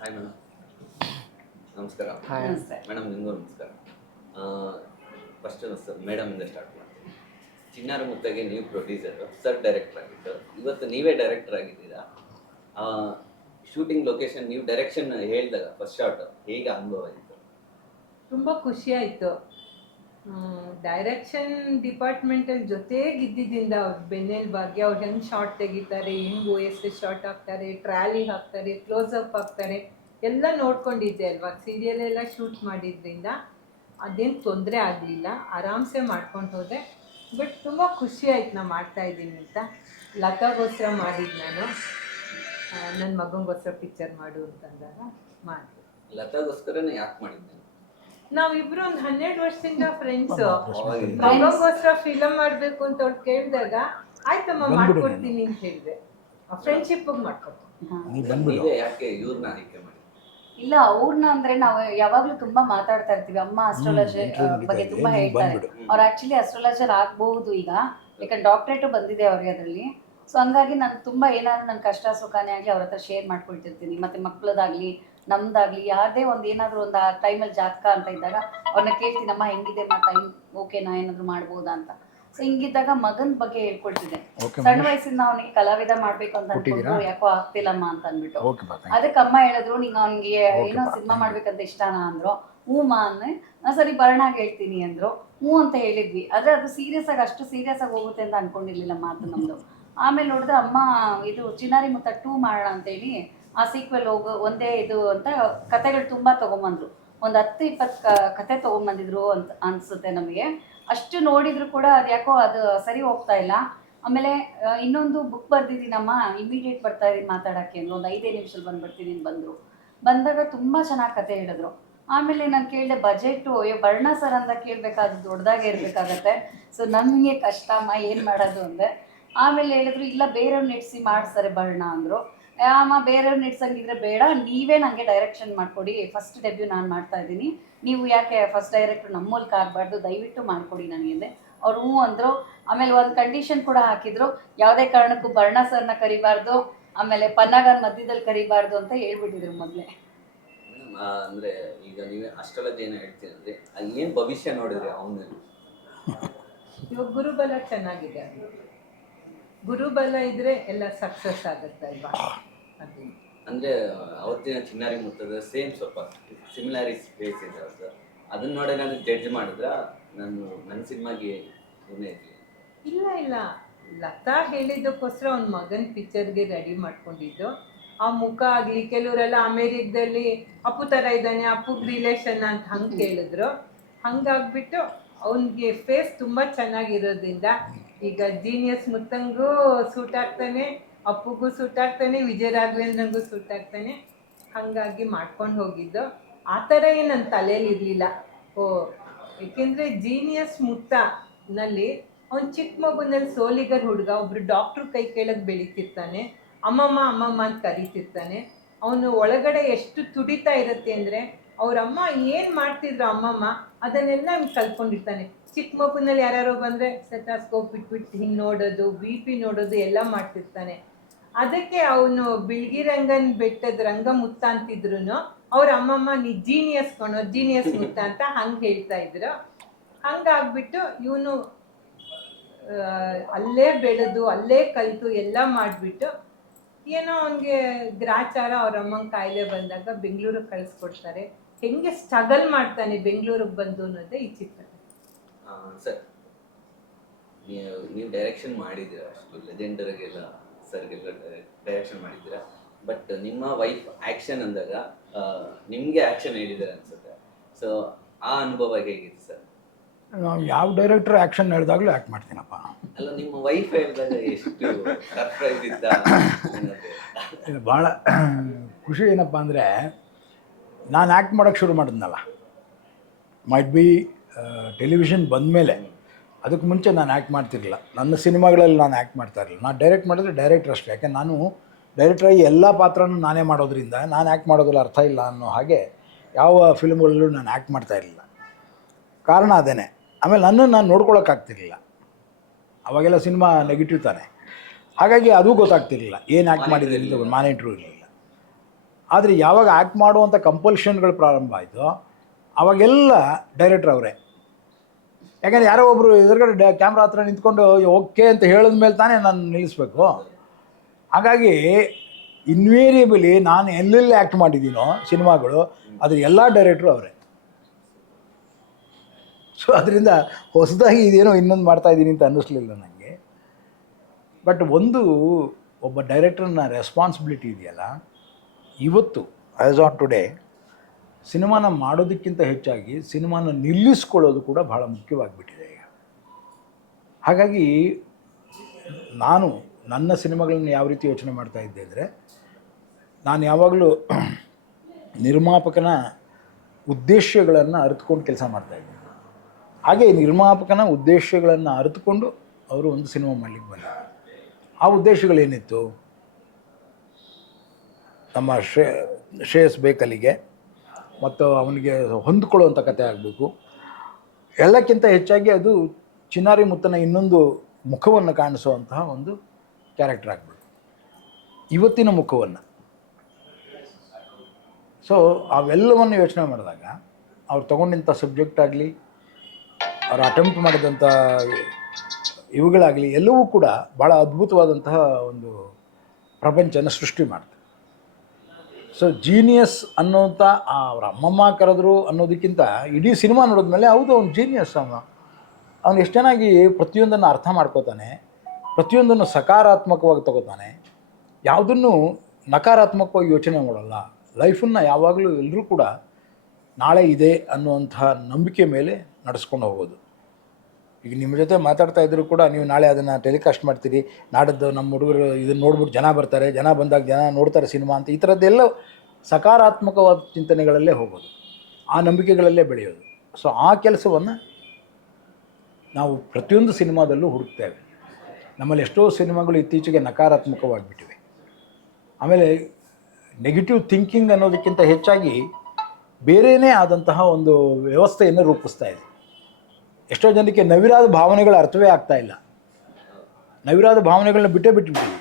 Hi madam, ನಮಸ್ಕಾರ. Madam ನಿಮಗೂ ನಮಸ್ಕಾರ. ಫಸ್ಟ್ ಮೇಡಮಿಂದ ಸ್ಟಾರ್ಟ್ ಮಾಡ್ತೀನಿ. ಚಿನ್ನಾರ ಮುತ್ತಗೆ ನೀವು ಪ್ರೊಡ್ಯೂಸರು, ಸರ್ ಡೈರೆಕ್ಟರ್ ಆಗಿದ್ದು, ಇವತ್ತು ನೀವೇ ಡೈರೆಕ್ಟರ್ ಆಗಿದ್ದೀರಾ. ಶೂಟಿಂಗ್ ಲೊಕೇಶನ್ ನೀವು ಡೈರೆಕ್ಷನ್ ಹೇಳಿದಾಗ ಫಸ್ಟ್ ಶಾಟ್ ಹೇಗೆ ಅನುಭವ ಆಯಿತು? ತುಂಬ ಖುಷಿ ಆಯಿತು. ಡೈರೆಕ್ಷನ್ ಡಿಪಾರ್ಟ್ಮೆಂಟಲ್ಲಿ ಜೊತೆಗಿದ್ದಿದ್ದರಿಂದ ಅವ್ರ ಬೆನ್ನೆಲುಬಾಗಿ ಅವ್ರು ಹೆಂಗೆ ಶಾರ್ಟ್ ತೆಗಿತಾರೆ, ಹೆಂಗೆ OS ಶಾರ್ಟ್ ಹಾಕ್ತಾರೆ, ಟ್ರಾಲಿ ಹಾಕ್ತಾರೆ, ಕ್ಲೋಸಪ್ ಹಾಕ್ತಾರೆ ಎಲ್ಲ ನೋಡ್ಕೊಂಡಿದ್ದೆ ಅಲ್ವಾ. ಸೀರಿಯಲ್ ಎಲ್ಲ ಶೂಟ್ ಮಾಡಿದ್ರಿಂದ ಅದೇನು ತೊಂದರೆ ಆಗಲಿಲ್ಲ, ಆರಾಮ್ಸೆ ಮಾಡ್ಕೊಂಡು ಹೋದೆ. ಬಟ್ ತುಂಬ ಖುಷಿ ಆಯ್ತು ನಾ ಮಾಡ್ತಾಯಿದ್ದೀನಿ ಅಂತ. ಲತಾಗೋಸ್ಕರ ಮಾಡಿದ್ದು ನಾನು, ನನ್ನ ಮಗನಿಗೋಸ್ಕರ ಪಿಕ್ಚರ್ ಮಾಡು ಅಂತಂದಾಗ ಮಾಡಿದೆ. ಲತಾಗೋಸ್ಕರನೇ ಯಾಕೆ ಮಾಡಿದ್ದೆ? ನಾವಿಬ್ರು ಒಂದು 12 ವರ್ಷದಿಂದ ಫ್ರೆಂಡ್ಸ್. ಮಗನಿಗೋಸ್ಕರ ಫಿಲಮ್ ಮಾಡಬೇಕು ಅಂತ ಅವ್ರು ಕೇಳಿದಾಗ ಆಯ್ತಮ್ಮ ಮಾಡ್ಕೊಡ್ತೀನಿ ಅಂತ ಹೇಳಿದೆ. ಫ್ರೆಂಡ್ಶಿಪ್ ಮಾಡ್ಕೊಡ್ತೀನಿ. ಯಾಕೆ ಇವ್ರನ್ನ ಆಯ್ಕೆ ಮಾಡಿ? ಇಲ್ಲ, ಅವ್ರನ್ನ ಅಂದ್ರೆ ನಾವು ಯಾವಾಗ್ಲೂ ತುಂಬಾ ಮಾತಾಡ್ತಾ ಇರ್ತೀವಿ. ಅಮ್ಮ ಅಸ್ಟ್ರಾಲಜರ್ ಬಗ್ಗೆ ತುಂಬಾ ಹೇಳ್ತಾರೆ. ಅವ್ರು ಆಕ್ಚುಲಿ ಅಸ್ಟ್ರಾಲಜರ್ ಆಗ್ಬಹುದು ಈಗ, ಯಾಕಂದ್ರೆ ಡಾಕ್ಟ್ರೇಟು ಬಂದಿದೆ ಅವ್ರಿಗೆ ಅದರಲ್ಲಿ. ಸೊ ಹಂಗಾಗಿ ನಾನು ತುಂಬಾ ಏನಾದ್ರು ನನ್ನ ಕಷ್ಟ ಸುಖನೇ ಆಗಲಿ ಅವ್ರ ಹತ್ರ ಶೇರ್ ಮಾಡ್ಕೊಳ್ತಿರ್ತೀನಿ. ಮತ್ತೆ ಮಕ್ಕಳದಾಗ್ಲಿ ನಮ್ದಾಗ್ಲಿ ಯಾರದೇ ಒಂದು ಏನಾದ್ರು ಒಂದು ಆ ಟೈಮಲ್ಲಿ ಜಾತಕ ಅಂತ ಇದ್ದಾಗ ಅವ್ರನ್ನ ಕೇಳ್ತೀನಮ್ಮ ಹೆಂಗಿದೆ ಟೈಮ್, ಓಕೆನಾ ಏನಾದ್ರು ಮಾಡ್ಬೋದಾ ಅಂತ. ಸೊ ಹಿಂಗಿದ್ದಾಗ ಮಗನ ಬಗ್ಗೆ ಹೇಳ್ಕೊಳ್ತಿದ್ದೆ. ಸಣ್ಣ ವಯಸ್ಸಿಂದ ಅವನಿಗೆ ಕಲಾವಿದ ಮಾಡ್ಬೇಕು ಅಂತ ಅನ್ಕೊಂಡು ಯಾಕೋ ಆಗ್ತಿಲ್ಲಮ್ಮ ಅಂತ ಅಂದ್ಬಿಟ್ಟು ಅದಕ್ಕೆ ಅಮ್ಮ ಹೇಳಿದ್ರು, ನೀನು ಅವ್ನಿಗೆ ಏನೋ ಸಿನಿಮಾ ಮಾಡ್ಬೇಕಂತ ಇಷ್ಟನಾ ಅಂದ್ರು. ಹ್ಞೂಮ್ಮ ಅಂದೆ. ನಾ ಸರಿ ಬರಣಾಗ ಹೇಳ್ತೀನಿ ಅಂದ್ರು. ಹ್ಞೂ ಅಂತ ಹೇಳಿದ್ವಿ. ಆದ್ರೆ ಅದು ಸೀರಿಯಸ್ ಆಗಿ ಅಷ್ಟು ಸೀರಿಯಸ್ ಆಗಿ ಹೋಗುತ್ತೆ ಅಂತ ಅನ್ಕೊಂಡಿರ್ಲಿಲ್ಲ ಮಾತು ನಮ್ದು. ಆಮೇಲೆ ನೋಡಿದ್ರೆ ಅಮ್ಮ ಇದು ಚಿನ್ನಾರಿ ಮುತ್ತ 2 ಮಾಡೋಣ ಅಂತೇಳಿ ಆ ಸೀಕ್ವೆಲ್ ಒಂದೇ ಇದು ಅಂತ ಕತೆಗಳು ತುಂಬಾ ತಗೊಂಬಂದ್ರು. ಒಂದು 10-20 ಕತೆ ತಗೊಂಬಂದಿದ್ರು ಅಂತ ಅನ್ಸುತ್ತೆ ನಮಗೆ. ಅಷ್ಟು ನೋಡಿದ್ರು ಕೂಡ ಅದು ಯಾಕೋ ಅದು ಸರಿ ಹೋಗ್ತಾ ಇಲ್ಲ. ಆಮೇಲೆ ಇನ್ನೊಂದು ಬುಕ್ ಬರ್ದಿದ್ದೀನಮ್ಮ, ಇಮಿಡಿಯೇಟ್ ಬರ್ತಾ ಇದೀನಿ ಮಾತಾಡೋಕ್ಕೆ ಅಂದ್ರು. ಒಂದು 5 ನಿಮಿಷದಲ್ಲಿ ಬಂದ್ಬಿಡ್ತೀನಿ ಬಂದಾಗ ತುಂಬ ಚೆನ್ನಾಗಿ ಕತೆ ಹೇಳಿದ್ರು. ಆಮೇಲೆ ನಾನು ಕೇಳಿದೆ ಬಜೆಟು, ಅಯ್ಯೋ ಬರ್ಣ ಸರ್ ಅಂತ ಕೇಳಬೇಕಾದ್ರೆ ದೊಡ್ಡದಾಗೆ ಇರಬೇಕಾಗತ್ತೆ. ಸೊ ನಮಗೆ ಕಷ್ಟಮ್ಮ ಏನು ಮಾಡೋದು ಅಂದೆ. ಆಮೇಲೆ ಹೇಳಿದ್ರು ಇಲ್ಲ ಬೇರೆಯವ್ರು ನೆಡ್ಸಿ ಮಾಡ್ತಾರೆ ಬರ್ಣ ಅಂದರು. ಅಮ್ಮ ಬೇರೆಯವ್ರು ನೆಡ್ಸಂಗಿದ್ರೆ ಬೇಡ, ನೀವೇ ನನಗೆ ಡೈರೆಕ್ಷನ್ ಮಾಡಿಕೊಡಿ, ಫಸ್ಟ್ ಡೆಬ್ಯೂ ನಾನು ಮಾಡ್ತಾ ಇದ್ದೀನಿ, ನೀವು ಯಾಕೆ ಫಸ್ಟ್ ಡೈರೆಕ್ಟ್ರು ನಮ್ಮ ಮೂಲಕ ಆಗಬಾರ್ದು, ದಯವಿಟ್ಟು ಮಾಡಿಕೊಡಿ ನನಗೆ. ಅವ್ರು ಹ್ಞೂ ಅಂದರು. ಆಮೇಲೆ ಒಂದು ಕಂಡೀಷನ್ ಕೂಡ ಹಾಕಿದ್ರು, ಯಾವುದೇ ಕಾರಣಕ್ಕೂ ಬರ್ಣ ಸರ್ನ ಕರಿಬಾರ್ದು, ಆಮೇಲೆ ಪನ್ನಾಗನ್ ಮಧ್ಯದಲ್ಲಿ ಕರಿಬಾರ್ದು ಅಂತ ಹೇಳ್ಬಿಟ್ಟಿದ್ರು ಮೊದಲೇ. ಅಂದರೆ ಈಗ ನೀವೇ ಅಸ್ಟ್ರಾಲಜಿ ಏನೋ ಹೇಳ್ತೀನಿ ಅಂದರೆ ಏನು ಭವಿಷ್ಯ ನೋಡಿದ್ರೆ ಅವನಲ್ಲಿ? ಇವಾಗ ಗುರುಬಲ ಚೆನ್ನಾಗಿದೆ. ಗುರುಬಲ ಇದ್ರೆ ಎಲ್ಲ ಸಕ್ಸಸ್ ಆಗುತ್ತಲ್ವಾ. ಅದು ಅಂದರೆ ಅವತ್ತಿನ ಚಿನ್ನಾರಿ ಮುತ್ತದ ಸೇಮ್ ಸ್ವಲ್ಪ ಸಿಮಿಲಾರಿಸ್ ಫೇಸ್ ಇದೆ ಸರ್. ಅದನ್ನ ನೋಡಿ ನಾನು ಜಡ್ಜ್ ಮಾಡಿದ್ರೆ ನನ್ನ ಸಿನಿಮಾಗೆ ಇಲ್ಲ ಲತಾ ಹೇಳಿದ್ದಕ್ಕೋಸ್ಕರ ಅವ್ನ ಮಗನ ಪಿಕ್ಚರ್ಗೆ ರೆಡಿ ಮಾಡ್ಕೊಂಡಿದ್ದು. ಆ ಮುಖ ಆಗಲಿ, ಕೆಲವರೆಲ್ಲ ಅಮೇರಿಕದಲ್ಲಿ ಅಪ್ಪು ಥರ ಇದ್ದಾನೆ, ಅಪ್ಪುಗೆ ರಿಲೇಷನ್ ಅಂತ ಹಂಗೆ ಕೇಳಿದ್ರು. ಹಂಗಾಗ್ಬಿಟ್ಟು ಅವನಿಗೆ ಫೇಸ್ ತುಂಬ ಚೆನ್ನಾಗಿರೋದ್ರಿಂದ ಈಗ ಜೀನಿಯಸ್ ಮುತ್ತಂಗೂ ಸೂಟ್ ಆಗ್ತಾನೆ, ಅಪ್ಪುಗೂ ಸೂಟ್ ಆಗ್ತಾನೆ, ವಿಜಯ ರಾಘವೇಂದ್ರಂಗೂ ಸೂಟ್ ಆಗ್ತಾನೆ. ಹಾಗಾಗಿ ಮಾಡ್ಕೊಂಡು ಹೋಗಿದ್ದು. ಆ ಥರ ಏನು ನನ್ನ ತಲೆಯಲ್ಲಿ ಇರಲಿಲ್ಲ. ಏಕೆಂದರೆ ಜೀನಿಯಸ್ ಮುತ್ತನಲ್ಲಿ ಅವ್ನು ಚಿಕ್ಕ ಮಗುನಲ್ಲಿ ಸೋಲಿಗರ್ ಹುಡುಗ, ಒಬ್ರು ಡಾಕ್ಟ್ರು ಕೈ ಕೆಳಗೆ ಬೆಳೀತಿರ್ತಾನೆ, ಅಮ್ಮಮ್ಮ ಅಂತ ಕರೀತಿರ್ತಾನೆ. ಅವನು ಒಳಗಡೆ ಎಷ್ಟು ತುಡಿತಾ ಇರುತ್ತೆ ಅಂದರೆ ಅವರಮ್ಮ ಏನು ಮಾಡ್ತಿದ್ರು ಅಮ್ಮಮ್ಮ ಅದನ್ನೆಲ್ಲ ಅವ್ನು ಕಲ್ತ್ಕೊಂಡಿರ್ತಾನೆ. ಚಿಕ್ಕ ಮಗುನಲ್ಲಿ ಯಾರ್ಯಾರೋ ಬಂದರೆ ಸೆಟಾಸ್ಕೋಪ್ ಬಿಟ್ಬಿಟ್ಟು ಹಿಂಗೆ ನೋಡೋದು, BP ನೋಡೋದು ಎಲ್ಲ ಮಾಡ್ತಿರ್ತಾನೆ. ಅದಕ್ಕೆ ಅವನು ಬಿಳ್ಗಿರಂಗನ್ ಬೆಟ್ಟದ ರಂಗಮುತ್ತ ಅಂತಿದ್ರು ಅವ್ರ ಅಮ್ಮಮ್ಮ ನೀ ಜೀನಿಯಸ್ ಮುತ್ತ ಅಂತ ಹಂಗೆ ಹೇಳ್ತಾ ಇದ್ರು. ಹಂಗಾಗ್ಬಿಟ್ಟು ಇವನು ಅಲ್ಲೇ ಬೆಳೆದು ಅಲ್ಲೇ ಕಲಿತು ಎಲ್ಲ ಮಾಡಿಬಿಟ್ಟು ಏನೋ ಅವನಿಗೆ ಗ್ರಾಚಾರ ಅವ್ರ ಅಮ್ಮಂಗೆ ಕಾಯಿಲೆ ಬಂದಾಗ ಬೆಂಗಳೂರಿಗೆ ಕಳಿಸ್ಕೊಡ್ತಾರೆ. ಹೆಂಗೆ ಸ್ಟ್ರಗಲ್ ಮಾಡ್ತಾನೆ ಬೆಂಗಳೂರಿಗೆ ಬಂದು ಅನ್ನೋದೇ ಈ ಚಿತ್ರ. ಸರ್, ನೀವು ಡೈರೆಕ್ಷನ್ ಮಾಡಿದ್ದೀರಾ, ಅಷ್ಟು ಲೆಜೆಂಡರಿಗೆಲ್ಲ ಸರ್ಗೆಲ್ಲ ಡೈರೆಕ್ಷನ್ ಮಾಡಿದ್ದೀರಾ. ಬಟ್ ನಿಮ್ಮ ವೈಫ್ ಆ್ಯಕ್ಷನ್ ಅಂದಾಗ ನಿಮಗೆ ಆ್ಯಕ್ಷನ್ ಹೇಳಿದ್ದಾರೆ ಅನ್ಸುತ್ತೆ. ಸೊ ಆ ಅನುಭವ ಹೇಗಿತ್ತು ಸರ್? ನಾವು ಯಾವ ಡೈರೆಕ್ಟರ್ ಆ್ಯಕ್ಷನ್ ಹೇಳಿದಾಗಲೂ ಆ್ಯಕ್ಟ್ ಮಾಡ್ತೀನಪ್ಪ. ಅಲ್ಲ, ನಿಮ್ಮ ವೈಫ್ ಹೇಳಿದಾಗ ಎಷ್ಟು ಸರ್ಪ್ರೈಸ್ ಇದ್ದ? ಭಾಳ ಖುಷಿ ಏನಪ್ಪ ಅಂದರೆ, ನಾನು ಆ್ಯಕ್ಟ್ ಮಾಡೋಕ್ಕೆ ಶುರು ಮಾಡಿದ್ನಲ್ಲ, ಮೈಟ್ ಬಿ ಟೆಲಿವಿಷನ್ ಬಂದಮೇಲೆ. ಅದಕ್ಕೆ ಮುಂಚೆ ನಾನು ಆ್ಯಕ್ಟ್ ಮಾಡ್ತಿರಲಿಲ್ಲ. ನನ್ನ ಸಿನಿಮಾಗಳಲ್ಲಿ ನಾನು ಆ್ಯಕ್ಟ್ ಮಾಡ್ತಾ ಇರಲಿಲ್ಲ. ನಾನು ಡೈರೆಕ್ಟ್ ಮಾಡಿದ್ರೆ ಡೈರೆಕ್ಟ್ರ್ ಅಷ್ಟೇ. ಯಾಕೆ ನಾನು ಡೈರೆಕ್ಟ್ರಾಗಿ ಎಲ್ಲ ಪಾತ್ರನೂ ನಾನೇ ಮಾಡೋದ್ರಿಂದ ನಾನು ಆ್ಯಕ್ಟ್ ಮಾಡೋದ್ರಲ್ಲಿ ಅರ್ಥ ಇಲ್ಲ ಅನ್ನೋ ಹಾಗೆ ಯಾವ ಫಿಲ್ಮ್ಗಳಲ್ಲೂ ನಾನು ಆ್ಯಕ್ಟ್ ಮಾಡ್ತಾ ಇರಲಿಲ್ಲ. ಕಾರಣ ಅದೇ. ಆಮೇಲೆ ನನ್ನನ್ನು ನಾನು ನೋಡ್ಕೊಳಕ್ಕಾಗ್ತಿರ್ಲಿಲ್ಲ. ಅವಾಗೆಲ್ಲ ಸಿನಿಮಾ ನೆಗೆಟಿವ್ ತಾನೆ, ಹಾಗಾಗಿ ಅದು ಗೊತ್ತಾಗ್ತಿರ್ಲಿಲ್ಲ ಏನು ಆ್ಯಕ್ಟ್ ಮಾಡಿದ್ದೀನಿ ಅಂತ ಮಾನಿಟ್ರೂ ಇರಲಿಲ್ಲ. ಆದರೆ ಯಾವಾಗ ಆ್ಯಕ್ಟ್ ಮಾಡುವಂಥ ಕಂಪಲ್ಷನ್ಗಳು ಪ್ರಾರಂಭ ಆಯಿತು ಆವಾಗೆಲ್ಲ ಡೈರೆಕ್ಟ್ರ್ ಅವರೇ. ಯಾಕಂದರೆ ಯಾರೋ ಒಬ್ಬರು ಎದುರುಗಡೆ ಕ್ಯಾಮ್ರಾ ಹತ್ರ ನಿಂತ್ಕೊಂಡು ಓಕೆ ಅಂತ ಹೇಳಿದ ಮೇಲೆ ತಾನೇ ನಾನು ನಿಲ್ಲಿಸ್ಬೇಕು. ಹಾಗಾಗಿ ಇನ್ವೇರಿಯಬಲಿ ನಾನು ಎಲ್ಲೆಲ್ಲಿ ಆ್ಯಕ್ಟ್ ಮಾಡಿದ್ದೀನೋ ಸಿನಿಮಾಗಳು ಅದು ಎಲ್ಲ ಡೈರೆಕ್ಟ್ರು ಅವರೇ. ಸೊ ಅದರಿಂದ ಹೊಸದಾಗಿ ಇದೇನೋ ಇನ್ನೊಂದು ಮಾಡ್ತಾಯಿದ್ದೀನಿ ಅಂತ ಅನ್ನಿಸ್ಲಿಲ್ಲ ನನಗೆ. ಬಟ್ ಒಬ್ಬ ಡೈರೆಕ್ಟ್ರನ್ನ ರೆಸ್ಪಾನ್ಸಿಬಿಲಿಟಿ ಇದೆಯಲ್ಲ, ಇವತ್ತು ಆ್ಯಸ್ ಆನ್ ಟುಡೇ ಸಿನಿಮಾನ ಮಾಡೋದಕ್ಕಿಂತ ಹೆಚ್ಚಾಗಿ ಸಿನಿಮಾನ ನಿಲ್ಲಿಸ್ಕೊಳ್ಳೋದು ಕೂಡ ಭಾಳ ಮುಖ್ಯವಾಗಿಬಿಟ್ಟಿದೆ ಈಗ. ಹಾಗಾಗಿ ನಾನು ನನ್ನ ಸಿನಿಮಾಗಳನ್ನ ಯಾವ ರೀತಿ ಯೋಚನೆ ಮಾಡ್ತಾ ಇದ್ದೆ ಅಂದರೆ, ನಾನು ಯಾವಾಗಲೂ ನಿರ್ಮಾಪಕನ ಉದ್ದೇಶಗಳನ್ನು ಅರಿತುಕೊಂಡು ಕೆಲಸ ಮಾಡ್ತಾಯಿದ್ದೆ. ಹಾಗೆ ನಿರ್ಮಾಪಕನ ಉದ್ದೇಶಗಳನ್ನು ಅರಿತುಕೊಂಡು ಅವರು ಒಂದು ಸಿನಿಮಾ ಮಾಡಲಿಕ್ಕೆ ಬಂದರು. ಆ ಉದ್ದೇಶಗಳೇನಿತ್ತು? ನಮ್ಮ ಶ್ರೇಯಸ್ ಬೇಕಲಿಗೆ ಮತ್ತು ಅವನಿಗೆ ಹೊಂದ್ಕೊಳ್ಳುವಂಥ ಕಥೆ ಆಗಬೇಕು. ಎಲ್ಲಕ್ಕಿಂತ ಹೆಚ್ಚಾಗಿ ಅದು ಚಿನ್ನಾರಿ ಮುತ್ತನ ಇನ್ನೊಂದು ಮುಖವನ್ನು ಕಾಣಿಸುವಂತಹ ಒಂದು ಕ್ಯಾರೆಕ್ಟರ್ ಆಗಬೇಕು, ಇವತ್ತಿನ ಮುಖವನ್ನು. ಸೊ ಅವೆಲ್ಲವನ್ನು ಯೋಚನೆ ಮಾಡಿದಾಗ ಅವ್ರು ತೊಗೊಂಡಂಥ ಸಬ್ಜೆಕ್ಟ್ ಆಗಲಿ, ಅವ್ರು ಅಟೆಂಪ್ಟ್ ಮಾಡಿದಂಥ ಇವುಗಳಾಗಲಿ ಎಲ್ಲವೂ ಕೂಡ ಭಾಳ ಅದ್ಭುತವಾದಂತಹ ಒಂದು ಪ್ರಪಂಚನ ಸೃಷ್ಟಿ ಮಾಡ್ತಾರೆ. ಸೊ ಜೀನಿಯಸ್ ಅನ್ನೋಂಥ ಅವ್ರ ಅಮ್ಮಮ್ಮ ಕರೆದ್ರು ಅನ್ನೋದಕ್ಕಿಂತ ಇಡೀ ಸಿನಿಮಾ ನೋಡಿದ್ಮೇಲೆ ಹೌದು ಅವ್ನು ಜೀನಿಯಸ್. ಅವನು ಎಷ್ಟು ಚೆನ್ನಾಗಿ ಪ್ರತಿಯೊಂದನ್ನು ಅರ್ಥ ಮಾಡ್ಕೋತಾನೆ, ಪ್ರತಿಯೊಂದನ್ನು ಸಕಾರಾತ್ಮಕವಾಗಿ ತಗೋತಾನೆ, ಯಾವುದನ್ನು ನಕಾರಾತ್ಮಕವಾಗಿ ಯೋಚನೆ ಮಾಡೋಲ್ಲ. ಲೈಫನ್ನು ಯಾವಾಗಲೂ ಎಲ್ಲರೂ ಕೂಡ ನಾಳೆ ಇದೆ ಅನ್ನುವಂಥ ನಂಬಿಕೆ ಮೇಲೆ ನಡೆಸ್ಕೊಂಡು ಹೋಗೋದು. ಈಗ ನಿಮ್ಮ ಜೊತೆ ಮಾತಾಡ್ತಾ ಇದ್ದರೂ ಕೂಡ ನೀವು ನಾಳೆ ಅದನ್ನು ಟೆಲಿಕಾಸ್ಟ್ ಮಾಡ್ತೀರಿ, ನಾಡದ್ದು ನಮ್ಮ ಹುಡುಗರು ಇದನ್ನು ನೋಡ್ಬಿಟ್ಟು ಜನ ಬರ್ತಾರೆ, ಜನ ಬಂದಾಗ ಜನ ನೋಡ್ತಾರೆ ಸಿನಿಮಾ ಅಂತ, ಈ ಥರದ್ದೆಲ್ಲ ಸಕಾರಾತ್ಮಕವಾದ ಚಿಂತನೆಗಳಲ್ಲೇ ಹೋಗೋದು, ಆ ನಂಬಿಕೆಗಳಲ್ಲೇ ಬೆಳೆಯೋದು. ಸೊ ಆ ಕೆಲಸವನ್ನು ನಾವು ಪ್ರತಿಯೊಂದು ಸಿನಿಮಾದಲ್ಲೂ ಹುಡುಕ್ತೇವೆ. ನಮ್ಮಲ್ಲಿ ಎಷ್ಟೋ ಸಿನಿಮಾಗಳು ಇತ್ತೀಚೆಗೆ ನಕಾರಾತ್ಮಕವಾಗಿಬಿಟ್ಟಿವೆ. ಆಮೇಲೆ ನೆಗೆಟಿವ್ ಥಿಂಕಿಂಗ್ ಅನ್ನೋದಕ್ಕಿಂತ ಹೆಚ್ಚಾಗಿ ಬೇರೆಯೇ ಆದಂತಹ ಒಂದು ವ್ಯವಸ್ಥೆಯನ್ನು ರೂಪಿಸ್ತಾ ಇದೆ. ಎಷ್ಟೋ ಜನಕ್ಕೆ ನವಿರಾದ ಭಾವನೆಗಳ ಅರ್ಥವೇ ಆಗ್ತಾಯಿಲ್ಲ. ನವಿರಾದ ಭಾವನೆಗಳನ್ನ ಬಿಟ್ಟಿದ್ದೀವಿ.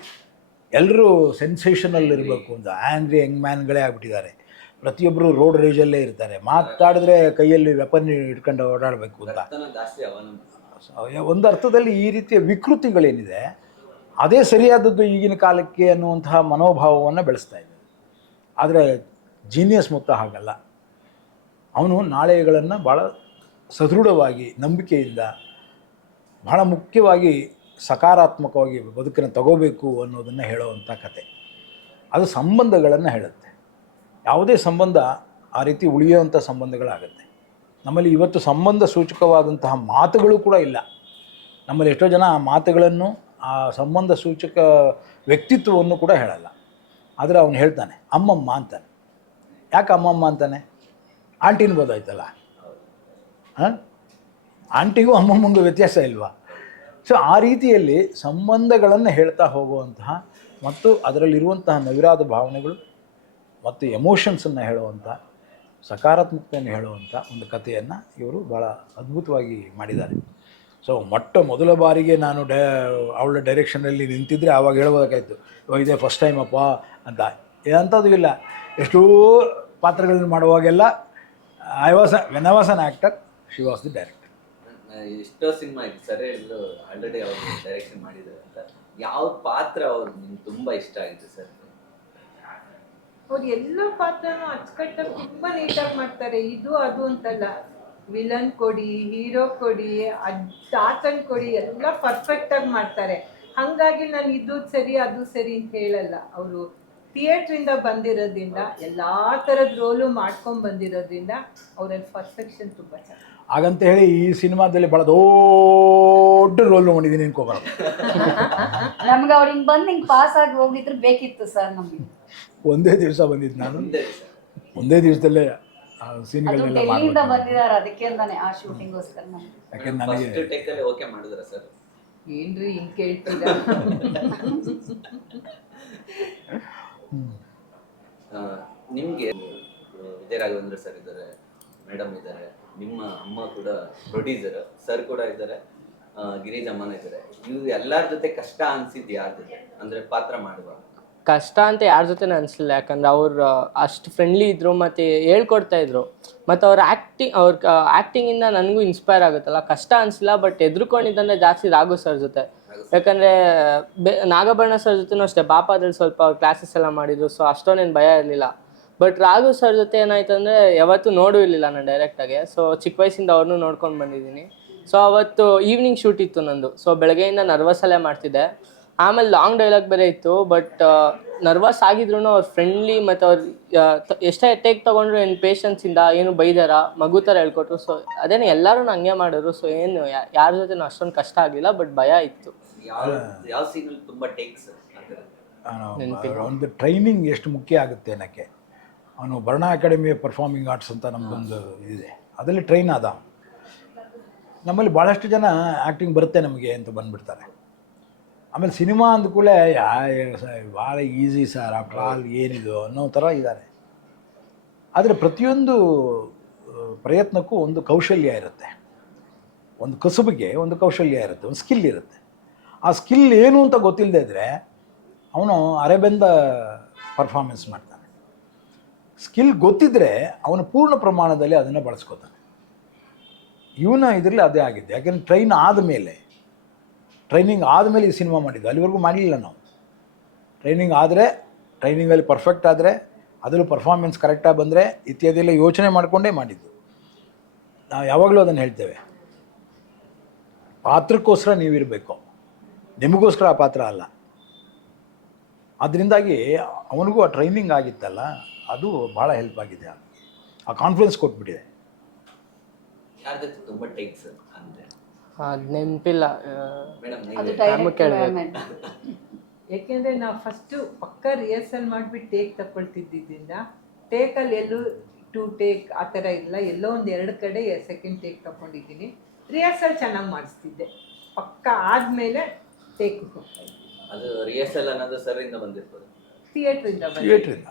ಎಲ್ಲರೂ ಸೆನ್ಸೇಷನಲ್ ಇರಬೇಕು ಅಂತ ಆ್ಯಂಗ್ರಿ ಯಂಗ್ ಮ್ಯಾನ್ಗಳೇ ಆಗಿಬಿಟ್ಟಿದ್ದಾರೆ. ಪ್ರತಿಯೊಬ್ಬರು ರೋಡ್ ರೇಜಲ್ಲೇ ಇರ್ತಾರೆ, ಮಾತಾಡಿದ್ರೆ ಕೈಯಲ್ಲಿ ವೆಪನ್ ಇಟ್ಕೊಂಡು ಓಡಾಡಬೇಕು ಅಂತ. ಒಂದು ಅರ್ಥದಲ್ಲಿ ಈ ರೀತಿಯ ವಿಕೃತಿಗಳೇನಿದೆ ಅದೇ ಸರಿಯಾದದ್ದು ಈಗಿನ ಕಾಲಕ್ಕೆ ಅನ್ನುವಂತಹ ಮನೋಭಾವವನ್ನು ಬೆಳೆಸ್ತಾ ಇದೆ. ಆದರೆ ಜೀನಿಯಸ್ ಮುತ್ತ ಹಾಗಲ್ಲ. ಅವನು ನಾಳೆಗಳನ್ನು ಭಾಳ ಸದೃಢವಾಗಿ, ನಂಬಿಕೆಯಿಂದ, ಬಹಳ ಮುಖ್ಯವಾಗಿ ಸಕಾರಾತ್ಮಕವಾಗಿ ಬದುಕನ್ನು ತಗೋಬೇಕು ಅನ್ನೋದನ್ನು ಹೇಳುವಂಥ ಕತೆ. ಅದು ಸಂಬಂಧಗಳನ್ನು ಹೇಳುತ್ತೆ. ಯಾವುದೇ ಸಂಬಂಧ ಆ ರೀತಿ ಉಳಿಯುವಂಥ ಸಂಬಂಧಗಳಾಗುತ್ತೆ. ನಮ್ಮಲ್ಲಿ ಇವತ್ತು ಸಂಬಂಧ ಸೂಚಕವಾದಂತಹ ಮಾತುಗಳು ಕೂಡ ಇಲ್ಲ. ನಮ್ಮಲ್ಲಿ ಎಷ್ಟೋ ಜನ ಆ ಮಾತುಗಳನ್ನು, ಆ ಸಂಬಂಧ ಸೂಚಕ ವ್ಯಕ್ತಿತ್ವವನ್ನು ಕೂಡ ಹೇಳಲ್ಲ. ಆದರೆ ಅವನು ಹೇಳ್ತಾನೆ ಅಮ್ಮಮ್ಮ ಅಂತಾನೆ. ಯಾಕೆ ಅಮ್ಮಮ್ಮ ಅಂತಾನೆ? ಆಂಟಿ ಅನ್ಬೋದಾಯ್ತಲ್ಲ. ಹಾಂ, ಆಂಟಿಗೂ ಅಮ್ಮಮ್ಮಂಗೂ ವ್ಯತ್ಯಾಸ ಇಲ್ವಾ? ಸೊ ಆ ರೀತಿಯಲ್ಲಿ ಸಂಬಂಧಗಳನ್ನು ಹೇಳ್ತಾ ಹೋಗುವಂತಹ ಮತ್ತು ಅದರಲ್ಲಿರುವಂತಹ ನವಿರಾದ ಭಾವನೆಗಳು ಮತ್ತು ಎಮೋಷನ್ಸನ್ನು ಹೇಳುವಂಥ, ಸಕಾರಾತ್ಮಕತೆಯನ್ನು ಹೇಳುವಂಥ ಒಂದು ಕಥೆಯನ್ನು ಇವರು ಭಾಳ ಅದ್ಭುತವಾಗಿ ಮಾಡಿದ್ದಾರೆ. ಸೊ ಮೊದಲ ಬಾರಿಗೆ ನಾನು ಅವಳ ಡೈರೆಕ್ಷನಲ್ಲಿ ನಿಂತಿದ್ದರೆ ಆವಾಗ ಹೇಳ್ಬೋದಾಗಾಯ್ತು, ಇದೇ ಫಸ್ಟ್ ಟೈಮ್ ಅಪ್ಪ ಅಂತ. ಅಂಥದ್ದು ಇಲ್ಲ. ಎಷ್ಟೋ ಪಾತ್ರಗಳನ್ನು ಮಾಡುವಾಗೆಲ್ಲ when I was an actor, she was the director. ಎಷ್ಟೋ ಸಿನಿಮಾ ಇದೆ ಸರ್ ಹೇಳಿದ್ರು, ಆಲ್ರೆಡಿ ಅವರು ಡೈರೆಕ್ಷನ್ ಮಾಡಿದ್ದಾರೆ ಅಂತ. ಯಾವ ಪಾತ್ರ ಅವ್ರು ನಿಮ್ಗೆ ತುಂಬ ಇಷ್ಟ ಆಗಿದೆ ಸರ್? ಅವ್ರು ಎಲ್ಲ ಪಾತ್ರನೂ ಅಚ್ಚುಕಟ್ಟಾಗಿ ತುಂಬ ನೀಟಾಗಿ ಮಾಡ್ತಾರೆ. ಇದು ಅದು ಅಂತಲ್ಲ, ವಿಲನ್ ಕೊಡಿ, ಹೀರೋ ಕೊಡಿ, ತಾತನ್ ಕೊಡಿ, ಎಲ್ಲ ಪರ್ಫೆಕ್ಟಾಗಿ ಮಾಡ್ತಾರೆ. ಹಾಗಾಗಿ ನಾನು ಇದು ಸರಿ ಅದು ಸರಿ ಅಂತ ಹೇಳಲ್ಲ. ಅವರು ಥಿಯೇಟ್ರಿಂದ ಬಂದಿರೋದ್ರಿಂದ ಎಲ್ಲ ಥರದ ರೋಲು ಮಾಡ್ಕೊಂಡು ಬಂದಿರೋದ್ರಿಂದ ಅವರಲ್ಲಿ ಪರ್ಫೆಕ್ಷನ್ ತುಂಬ ಚೆನ್ನಾಗಿ. ಹಾಗಂತ ಹೇಳಿ ಈ ಸಿನಿಮಾದಲ್ಲಿ ಭಾಳ ದೊಡ್ಡ ರೋಲ್ ಮಾಡಿದ್ದೀನಿ ಅನ್ಕೋಬಾರ್ದು. ನಮ್ಗೆ ಅವ್ರು ಹಿಂಗೆ ಬಂದು ಹಿಂಗೆ ಪಾಸ್ ಆಗಿ ಹೋಗಿದ್ರು ಬೇಕಿತ್ತು ಸರ್. ನಮಗೆ ಒಂದೇ ದಿವಸ ಬಂದಿದ್ದು ನಾನು, ಒಂದೇ ದಿವಸದಲ್ಲೇ ಸೀನ್ಗಳನ್ನೆಲ್ಲ ಡೆಲ್ಲಿಯಿಂದ ಬಂದಿದ್ದಾರೆ, ಅದಕ್ಕೆ ಅಂತಾನೆ ಆ ಶೂಟಿಂಗೋಸ್ಕರ. ಯಾಕೆಂದ್ರೆ ನನಗೆ ಓಕೆ ಮಾಡಿದ್ರ ಸರ್? ಏನ್ರಿ ಹಿಂಗೆ ಕೇಳ್ತೀರಾ? ನಿಮಗೆ ವಿಜಯ ರಾಘವೇಂದ್ರ ಸರ್ ಇದ್ದಾರೆ, ಮೇಡಮ್ ಇದ್ದಾರೆ, ನಿಮ್ಮ ಅಮ್ಮ ಕೂಡ ಪ್ರೊಡ್ಯೂಸರ್, ಸರ್ ಕೂಡ ಇದ್ದಾರೆ, ಗಿರೀಜಮ್ಮನ ಇದ್ದಾರೆ. ಇವು ಎಲ್ಲರ ಜೊತೆ ಕಷ್ಟ ಅನ್ಸಿದ್ದು ಯಾರ ಜೊತೆ, ಅಂದ್ರೆ ಪಾತ್ರ ಮಾಡುವಾಗ? ಕಷ್ಟ ಅಂತ ಯಾರ ಜೊತೆನೂ ಅನಿಸಲಿಲ್ಲ. ಯಾಕಂದ್ರೆ ಅವ್ರು ಅಷ್ಟು ಫ್ರೆಂಡ್ಲಿ ಇದ್ದರು ಮತ್ತು ಹೇಳ್ಕೊಡ್ತಾಯಿದ್ರು. ಮತ್ತು ಅವ್ರ ಆ್ಯಕ್ಟಿಂಗಿಂದ ನನಗೂ ಇನ್ಸ್ಪೈರ್ ಆಗುತ್ತಲ್ಲ, ಕಷ್ಟ ಅನಿಸಿಲ್ಲ. ಬಟ್ ಹೆದ್ರುಕೊಂಡಿದ್ದಂದ್ರೆ ಜಾಸ್ತಿ ರಾಘು ಸರ್ ಜೊತೆ. ಯಾಕಂದರೆ ನಾಗಭರಣ ಸರ್ ಜೊತೆನೂ ಅಷ್ಟೇ, ಪಾಪದಲ್ಲಿ ಸ್ವಲ್ಪ ಅವ್ರು ಕ್ಲಾಸಸ್ ಎಲ್ಲ ಮಾಡಿದ್ರು, ಸೊ ಅಷ್ಟೊಂದೇನು ಭಯ ಇರಲಿಲ್ಲ. ಬಟ್ ರಾಘು ಸರ್ ಜೊತೆ ಏನಾಯ್ತು ಅಂದರೆ ಯಾವತ್ತೂ ನೋಡೂ ಇರಲಿಲ್ಲ ನಾನು ಡೈರೆಕ್ಟಾಗಿ. ಸೊ ಚಿಕ್ಕ ವಯಸ್ಸಿಂದ ಅವ್ರನ್ನೂ ನೋಡ್ಕೊಂಡು ಬಂದಿದ್ದೀನಿ. ಸೊ ಅವತ್ತು ಈವ್ನಿಂಗ್ ಶೂಟ್ ಇತ್ತು ನಂದು. ಸೊ ಬೆಳಗ್ಗೆಯಿಂದ ನರ್ವಸಲ್ಲೇ ಮಾಡ್ತಿದ್ದೆ. ಆಮೇಲೆ ಲಾಂಗ್ ಡೈಲಾಗ್ ಬೇರೆ ಇತ್ತು. ಬಟ್ ನರ್ವಸ್ ಆಗಿದ್ರು ಅವ್ರು ಫ್ರೆಂಡ್ಲಿ, ಮತ್ತು ಅವ್ರು ಎಷ್ಟೇ ಟೇಕ್ ತೊಗೊಂಡ್ರು ಏನು ಪೇಷನ್ಸಿಂದ, ಏನು ಬೈದಾರ, ಮಗು ಥರ ಹೇಳ್ಕೊಟ್ರು. ಸೊ ಅದೇನು ಎಲ್ಲರೂ ಹಂಗೆ ಮಾಡಿದ್ರು. ಸೊ ಏನು ಯಾರ ಜೊತೆ ಅಷ್ಟೊಂದು ಕಷ್ಟ ಆಗಲಿಲ್ಲ, ಬಟ್ ಭಯ ಇತ್ತು. ಯಾವ ಸೀನಲ್ಲಿ ತುಂಬ ಟೇಕ್ಸ್ ಒಂದು ಟ್ರೈನಿಂಗ್ ಎಷ್ಟು ಮುಖ್ಯ ಆಗುತ್ತೆ ಅನ್ನೋಕ್ಕೆ. ಅವನು ಭರಣ ಅಕಾಡೆಮಿ ಪರ್ಫಾರ್ಮಿಂಗ್ ಆರ್ಟ್ಸ್ ಅಂತ ನಮ್ಮದೊಂದು ಇದಿದೆ, ಅದರಲ್ಲಿ ಟ್ರೈನ್ ಆದ. ನಮ್ಮಲ್ಲಿ ಭಾಳಷ್ಟು ಜನ ಆ್ಯಕ್ಟಿಂಗ್ ಬರುತ್ತೆ ನಮಗೆ ಅಂತ ಬಂದುಬಿಡ್ತಾರೆ. ಆಮೇಲೆ ಸಿನಿಮಾ ಅಂದ್ಕೂಳೆ ಭಾಳ ಈಸಿ ಸರ್, ಆಫ್ಟರ್ ಆಲ್ ಏನಿದು ಅನ್ನೋ ಥರ ಇದ್ದಾರೆ. ಆದರೆ ಪ್ರತಿಯೊಂದು ಪ್ರಯತ್ನಕ್ಕೂ ಒಂದು ಕೌಶಲ್ಯ ಇರುತ್ತೆ, ಒಂದು ಕಸುಬಿಗೆ ಒಂದು ಕೌಶಲ್ಯ ಇರುತ್ತೆ, ಒಂದು ಸ್ಕಿಲ್ ಇರುತ್ತೆ. ಆ ಸ್ಕಿಲ್ ಏನು ಅಂತ ಗೊತ್ತಿಲ್ಲದೆ ಇದ್ದರೆ ಅವನು ಅರೆಬೆಂದ ಪರ್ಫಾರ್ಮೆನ್ಸ್ ಮಾಡ್ತಾನೆ. ಸ್ಕಿಲ್ ಗೊತ್ತಿದ್ದರೆ ಅವನು ಪೂರ್ಣ ಪ್ರಮಾಣದಲ್ಲಿ ಅದನ್ನು ಬಳಸ್ಕೋತಾನೆ. ಇವನ ಇದರಲ್ಲಿ ಅದೇ ಆಗಿದೆ. ಯಾಕೆಂದರೆ ಟ್ರೈನಿಂಗ್ ಆದಮೇಲೆ ಈ ಸಿನಿಮಾ ಮಾಡಿದ್ದು, ಅಲ್ಲಿವರೆಗೂ ಮಾಡಲಿಲ್ಲ ನಾವು. ಟ್ರೈನಿಂಗಲ್ಲಿ ಪರ್ಫೆಕ್ಟ್ ಆದರೆ, ಅದರಲ್ಲೂ ಪರ್ಫಾರ್ಮೆನ್ಸ್ ಕರೆಕ್ಟಾಗಿ ಬಂದರೆ ಇತ್ಯಾದಿಯೆಲ್ಲ ಯೋಚನೆ ಮಾಡಿಕೊಂಡೇ ಮಾಡಿದ್ದು. ನಾವು ಯಾವಾಗಲೂ ಅದನ್ನು ಹೇಳ್ತೇವೆ, ಪಾತ್ರಕ್ಕೋಸ್ಕರ ನೀವಿರಬೇಕು, ನಿಮಗೋಸ್ಕರ ಆ ಪಾತ್ರ ಅಲ್ಲ. ಅದರಿಂದಾಗಿ ಅವನಿಗೂ ಆ ಟ್ರೈನಿಂಗ್ ಆಗಿತ್ತಲ್ಲ, ಅದು ಭಾಳ ಹೆಲ್ಪ್ ಆಗಿದೆ. ಆ ಕಾನ್ಫಿಡೆನ್ಸ್ ಕೊಟ್ಬಿಟ್ಟಿದೆ. ತುಂಬ ಟೇಕ್ಸ್ ಅಂದರೆ ಅದು ನೆನಪಿಲ್ಲ. ಅದು direct ಯಾಕೆಂದರೆ ನಾವು ಫಸ್ಟು ಪಕ್ಕ ರಿಹರ್ಸಲ್ ಮಾಡಿಬಿಟ್ಟು ಟೇಕ್ ತಗೊಳ್ತಿದ್ದರಿಂದ ಟೇಕಲ್ಲಿ ಎಲ್ಲೂ 2 ಟೇಕ್ ಆ ಥರ ಇಲ್ಲ, ಎಲ್ಲೋ ಒಂದು 2 ಕಡೆ ಸೆಕೆಂಡ್ ಟೇಕ್ ತಗೊಂಡಿದ್ದೀನಿ. ರಿಹರ್ಸಲ್ ಚೆನ್ನಾಗಿ ಮಾಡಿಸ್ತಿದ್ದೆ, ಪಕ್ಕ ಆದಮೇಲೆ ಟೇಕ್ ಹೋಗ್ತಾಯಿದ್ದೆ. ಅದು ರಿಹರ್ಸಲ್ ಅನ್ನೋದು ಸರಿಂದ ಬಂದಿರ್ಬೋದು, ಥಿಯೇಟ್ರಿಂದ.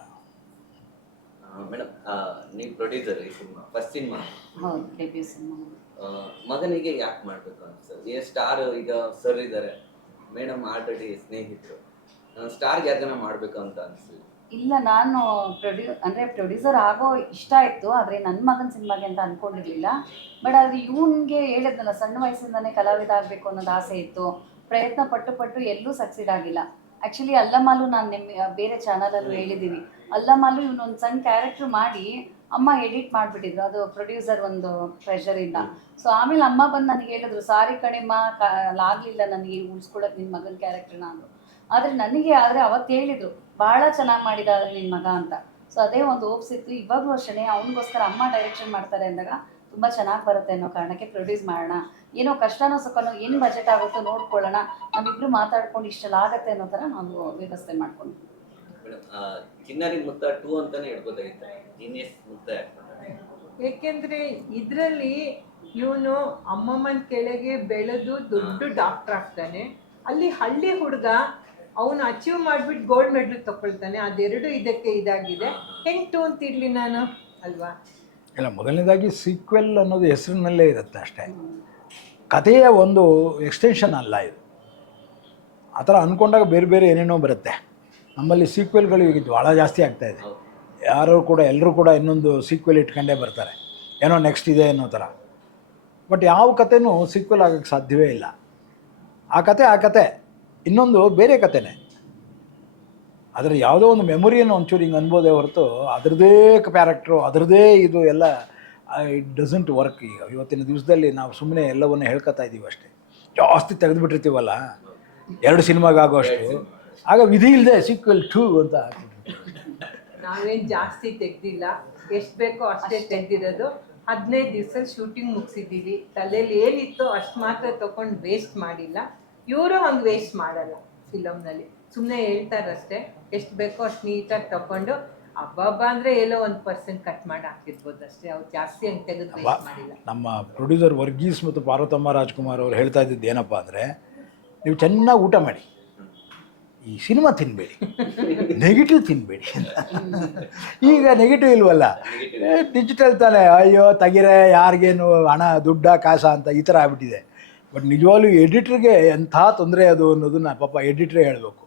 ಮೇಡಮ್ ನೀವು ಪ್ರೊಡ್ಯೂಸರ್ ಈ ಸಿನಿಮಾ ಫಸ್ಟ್ ಸಿನಿಮಾ, ಹೌದು, ಡೆಬ್ಯೂ ಸಿನಿಮಾ. ಮಗನಿಗೆ ಯಾಕೆ ಮಾಡಬೇಕು ಅನ್ಸುತ್ತೆ? ಸ್ಟಾರ್ ಈಗ ಸರ್ ಇದ್ದಾರೆ, ಮೇಡಮ್ ಆಲ್ರೆಡಿ ಸ್ನೇಹಿತರು, ಸ್ಟಾರ್ಗೆ ಯಾಕನ ಮಾಡಬೇಕು ಅಂತ ಅನಿಸ್ಲಿ? ಇಲ್ಲ, ನಾನು ಪ್ರೊಡ್ಯೂಸರ್ ಆಗೋ ಇಷ್ಟ ಇತ್ತು, ಆದರೆ ನನ್ನ ಮಗನ ಸಿನಿಮಾಗೆ ಅಂತ ಅಂದ್ಕೊಂಡಿರಲಿಲ್ಲ. ಬಟ್ ಆದರೆ ಇವನಿಗೆ ಹೇಳಿದ್ನಲ್ಲ, ಸಣ್ಣ ವಯಸ್ಸಿಂದನೇ ಕಲಾವಿದ ಆಗಬೇಕು ಅನ್ನೋದು ಆಸೆ ಇತ್ತು. ಪ್ರಯತ್ನ ಪಟ್ಟು ಎಲ್ಲೂ ಸಕ್ಸೀಡ್ ಆಗಿಲ್ಲ. ಆ್ಯಕ್ಚುಲಿ ಅಲ್ಲಮಾಲು ನಾನು ಬೇರೆ ಚಾನಲಲ್ಲೂ ಹೇಳಿದ್ದೀವಿ, ಅಲ್ಲಮಾಲು ಇವನೊಂದು ಸಣ್ಣ ಕ್ಯಾರೆಕ್ಟರ್ ಮಾಡಿ ಅಮ್ಮ ಎಡಿಟ್ ಮಾಡಿಬಿಟ್ಟಿದ್ರು, ಅದು ಪ್ರೊಡ್ಯೂಸರ್ ಒಂದು ಪ್ರೆಷರಿಂದ. ಸೊ ಆಮೇಲೆ ಅಮ್ಮ ಬಂದು ನನಗೆ ಹೇಳಿದ್ರು, ಸಾರಿ ಕಣೆಮ್ಮ, ಆಗಲಿಲ್ಲ ನನಗೆ ಉಳಿಸ್ಕೊಳಕ್ಕೆ ನಿನ್ನ ಮಗನ ಕ್ಯಾರೆಕ್ಟರ್ನ ಅಂದರು. ಆದರೆ ಅವತ್ತು ಹೇಳಿದರು, ಭಾಳ ಚೆನ್ನಾಗಿ ಮಾಡಿದ ನಿನ್ನ ಮಗ ಅಂತ. ಸೊ ಅದೇ ಒಂದು ಹೋಪ್ಸ್ ಇತ್ತು. ಇವಾಗಲೂ ಅಷ್ಟೇ, ಅವನಿಗೋಸ್ಕರ ಅಮ್ಮ ಡೈರೆಕ್ಷನ್ ಮಾಡ್ತಾರೆ ಅಂದಾಗ ತುಂಬ ಚೆನ್ನಾಗಿ ಬರುತ್ತೆ ಅನ್ನೋ ಕಾರಣಕ್ಕೆ ಪ್ರೊಡ್ಯೂಸ್ ಮಾಡೋಣ, ಏನೋ ಕಷ್ಟನೋ ಸುಖನೋ ಏನು ಬಜೆಟ್ ಆಗುತ್ತೋ ನೋಡ್ಕೊಳ್ಳೋಣ, ನಾವಿಬ್ಬರು ಮಾತಾಡ್ಕೊಂಡು ಇಷ್ಟೆಲ್ಲ ಆಗುತ್ತೆ ಅನ್ನೋ ಥರ ನಾವು ವ್ಯವಸ್ಥೆ ಮಾಡ್ಕೊಂಡು. ಚಿನ್ನಾರಿ ಮುತ್ತ 2 ಅಂತಾನೆ ಹೇಳ್ಬೋದಾಗಿತ್ತು, ಜೀನಿಯಸ್ ಮುತ್ತ. ಏಕೆಂದರೆ ಇದರಲ್ಲಿ ಇವನು ಅಮ್ಮಮ್ಮನ ಕೆಳಗೆ ಬೆಳೆದು ದೊಡ್ಡ ಡಾಕ್ಟರ್ ಆಗ್ತಾನೆ. ಅಲ್ಲಿ ಹಳ್ಳಿ ಹುಡುಗ ಅವನು ಅಚೀವ್ ಮಾಡಿಬಿಟ್ಟು ಗೋಲ್ಡ್ ಮೆಡಲ್ ತಗೊಳ್ತಾನೆ. ಅದೆರಡು ಇದಕ್ಕೆ ಇದಾಗಿದೆ. ಹೆಂಗೆ 2 ಅಂತಿರ್ಲಿ ನಾನು, ಅಲ್ವಾ? ಇಲ್ಲ, ಮೊದಲನೇದಾಗಿ ಸೀಕ್ವೆಲ್ ಅನ್ನೋದು ಹೆಸರಿನಲ್ಲೇ ಇರುತ್ತೆ ಅಷ್ಟೇ, ಕಥೆಯ ಒಂದು ಎಕ್ಸ್ಟೆನ್ಷನ್ ಅಲ್ಲ ಇದು. ಆ ಥರ ಅಂದ್ಕೊಂಡಾಗ ಬೇರೆ ಬೇರೆ ಏನೇನೋ ಬರುತ್ತೆ. ನಮ್ಮಲ್ಲಿ ಸೀಕ್ವೆಲ್ಗಳು ಈಗ ಭಾಳ ಜಾಸ್ತಿ ಆಗ್ತಾಯಿದೆ. ಎಲ್ಲರೂ ಕೂಡ ಇನ್ನೊಂದು ಸೀಕ್ವೆಲ್ ಇಟ್ಕೊಂಡೇ ಬರ್ತಾರೆ, ಏನೋ ನೆಕ್ಸ್ಟ್ ಇದೆ ಅನ್ನೋ ಥರ. ಬಟ್ ಯಾವ ಕಥೆನೂ ಸೀಕ್ವೆಲ್ ಆಗೋಕ್ಕೆ ಸಾಧ್ಯವೇ ಇಲ್ಲ. ಆ ಕತೆ ಇನ್ನೊಂದು ಬೇರೆ ಕಥೆನೇ. ಅದರ ಯಾವುದೋ ಒಂದು ಮೆಮೊರಿಯನ್ನು ಒಂಚೂರು ಹಿಂಗೆ ಅನ್ಬೋದೇ ಹೊರತು ಅದರದ್ದೇ ಕ್ಯಾರೆಕ್ಟ್ರು, ಅದರದ್ದೇ ಇದು ಎಲ್ಲ ಇಟ್ ಡಸಂಟ್ ವರ್ಕ್. ಈಗ ಇವತ್ತಿನ ದಿವಸದಲ್ಲಿ ನಾವು ಸುಮ್ಮನೆ ಎಲ್ಲವನ್ನು ಹೇಳ್ಕೊತಾ ಇದ್ದೀವಿ ಅಷ್ಟೇ. ಜಾಸ್ತಿ ತೆಗೆದುಬಿಟ್ಟಿರ್ತೀವಲ್ಲ 2 ಸಿನಿಮಾಗಾಗೋ ಅಷ್ಟು, ಆಗ ವಿಧಿ ಇಲ್ಲದೆ ಸೀಕ್ವೆಲ್ 2 ಅಂತ ನಾವೇನು ಜಾಸ್ತಿ ತೆಗ್ದಿಲ್ಲ, ಎಷ್ಟು ಬೇಕೋ ಅಷ್ಟೇ ತೆಗ್ದಿರೋದು. 15 ದಿವಸದಲ್ಲಿ ಶೂಟಿಂಗ್ ಮುಗಿಸಿದ್ದೀವಿ. ತಲೆಯಲ್ಲಿ ಏನಿತ್ತೋ ಅಷ್ಟು ಮಾತ್ರ ತೊಗೊಂಡು ವೇಸ್ಟ್ ಮಾಡಿಲ್ಲ. ಇವರು ಹಂಗೆ ವೇಸ್ಟ್ ಮಾಡಲ್ಲ ಫಿಲಮ್ನಲ್ಲಿ, ಸುಮ್ಮನೆ ಹೇಳ್ತಾರಷ್ಟೇ. ಎಷ್ಟು ಬೇಕೋ ಅಷ್ಟು ನೀಟಾಗಿ ತಗೊಂಡು ಹಬ್ಬ ಅಂದರೆ ಎಲ್ಲೋ 1% ಕಟ್ ಮಾಡಿ ಹಾಕಿರ್ಬೋದು ಅಷ್ಟೇ. ಅವ್ರು ಜಾಸ್ತಿ ಹಂಗೆ ತೆಗೆದು ವೇಸ್ಟ್ ಮಾಡಿಲ್ಲ. ನಮ್ಮ ಪ್ರೊಡ್ಯೂಸರ್ ವರ್ಗೀಸ್ ಮತ್ತು ಪಾರ್ವತಮ್ಮ ರಾಜ್ಕುಮಾರ್ ಅವರು ಹೇಳ್ತಾ ಇದ್ದಿದ್ದು ಏನಪ್ಪ ಅಂದರೆ, ನೀವು ಚೆನ್ನಾಗಿ ಊಟ ಮಾಡಿ, ಈ ಸಿನಿಮಾ ತಿನ್ನಬೇಡಿ, ನೆಗೆಟಿವ್ ತಿನ್ನಬೇಡಿ ಅಂತ. ಈಗ ನೆಗೆಟಿವ್ ಇಲ್ವಲ್ಲ, ಡಿಜಿಟಲ್ ತಾನೆ, ಅಯ್ಯೋ ತೆಗಿರೆ, ಯಾರಿಗೇನು ಹಣ ದುಡ್ಡ ಕಾಸ ಅಂತ ಈ ಥರ ಆಗ್ಬಿಟ್ಟಿದೆ. ಬಟ್ ನಿಜವಾಗ್ಲೂ ಎಡಿಟ್ರಿಗೆ ಎಂಥ ತೊಂದರೆ ಅದು ಅನ್ನೋದನ್ನ ಪಾಪ ಎಡಿಟ್ರೇ ಹೇಳಬೇಕು.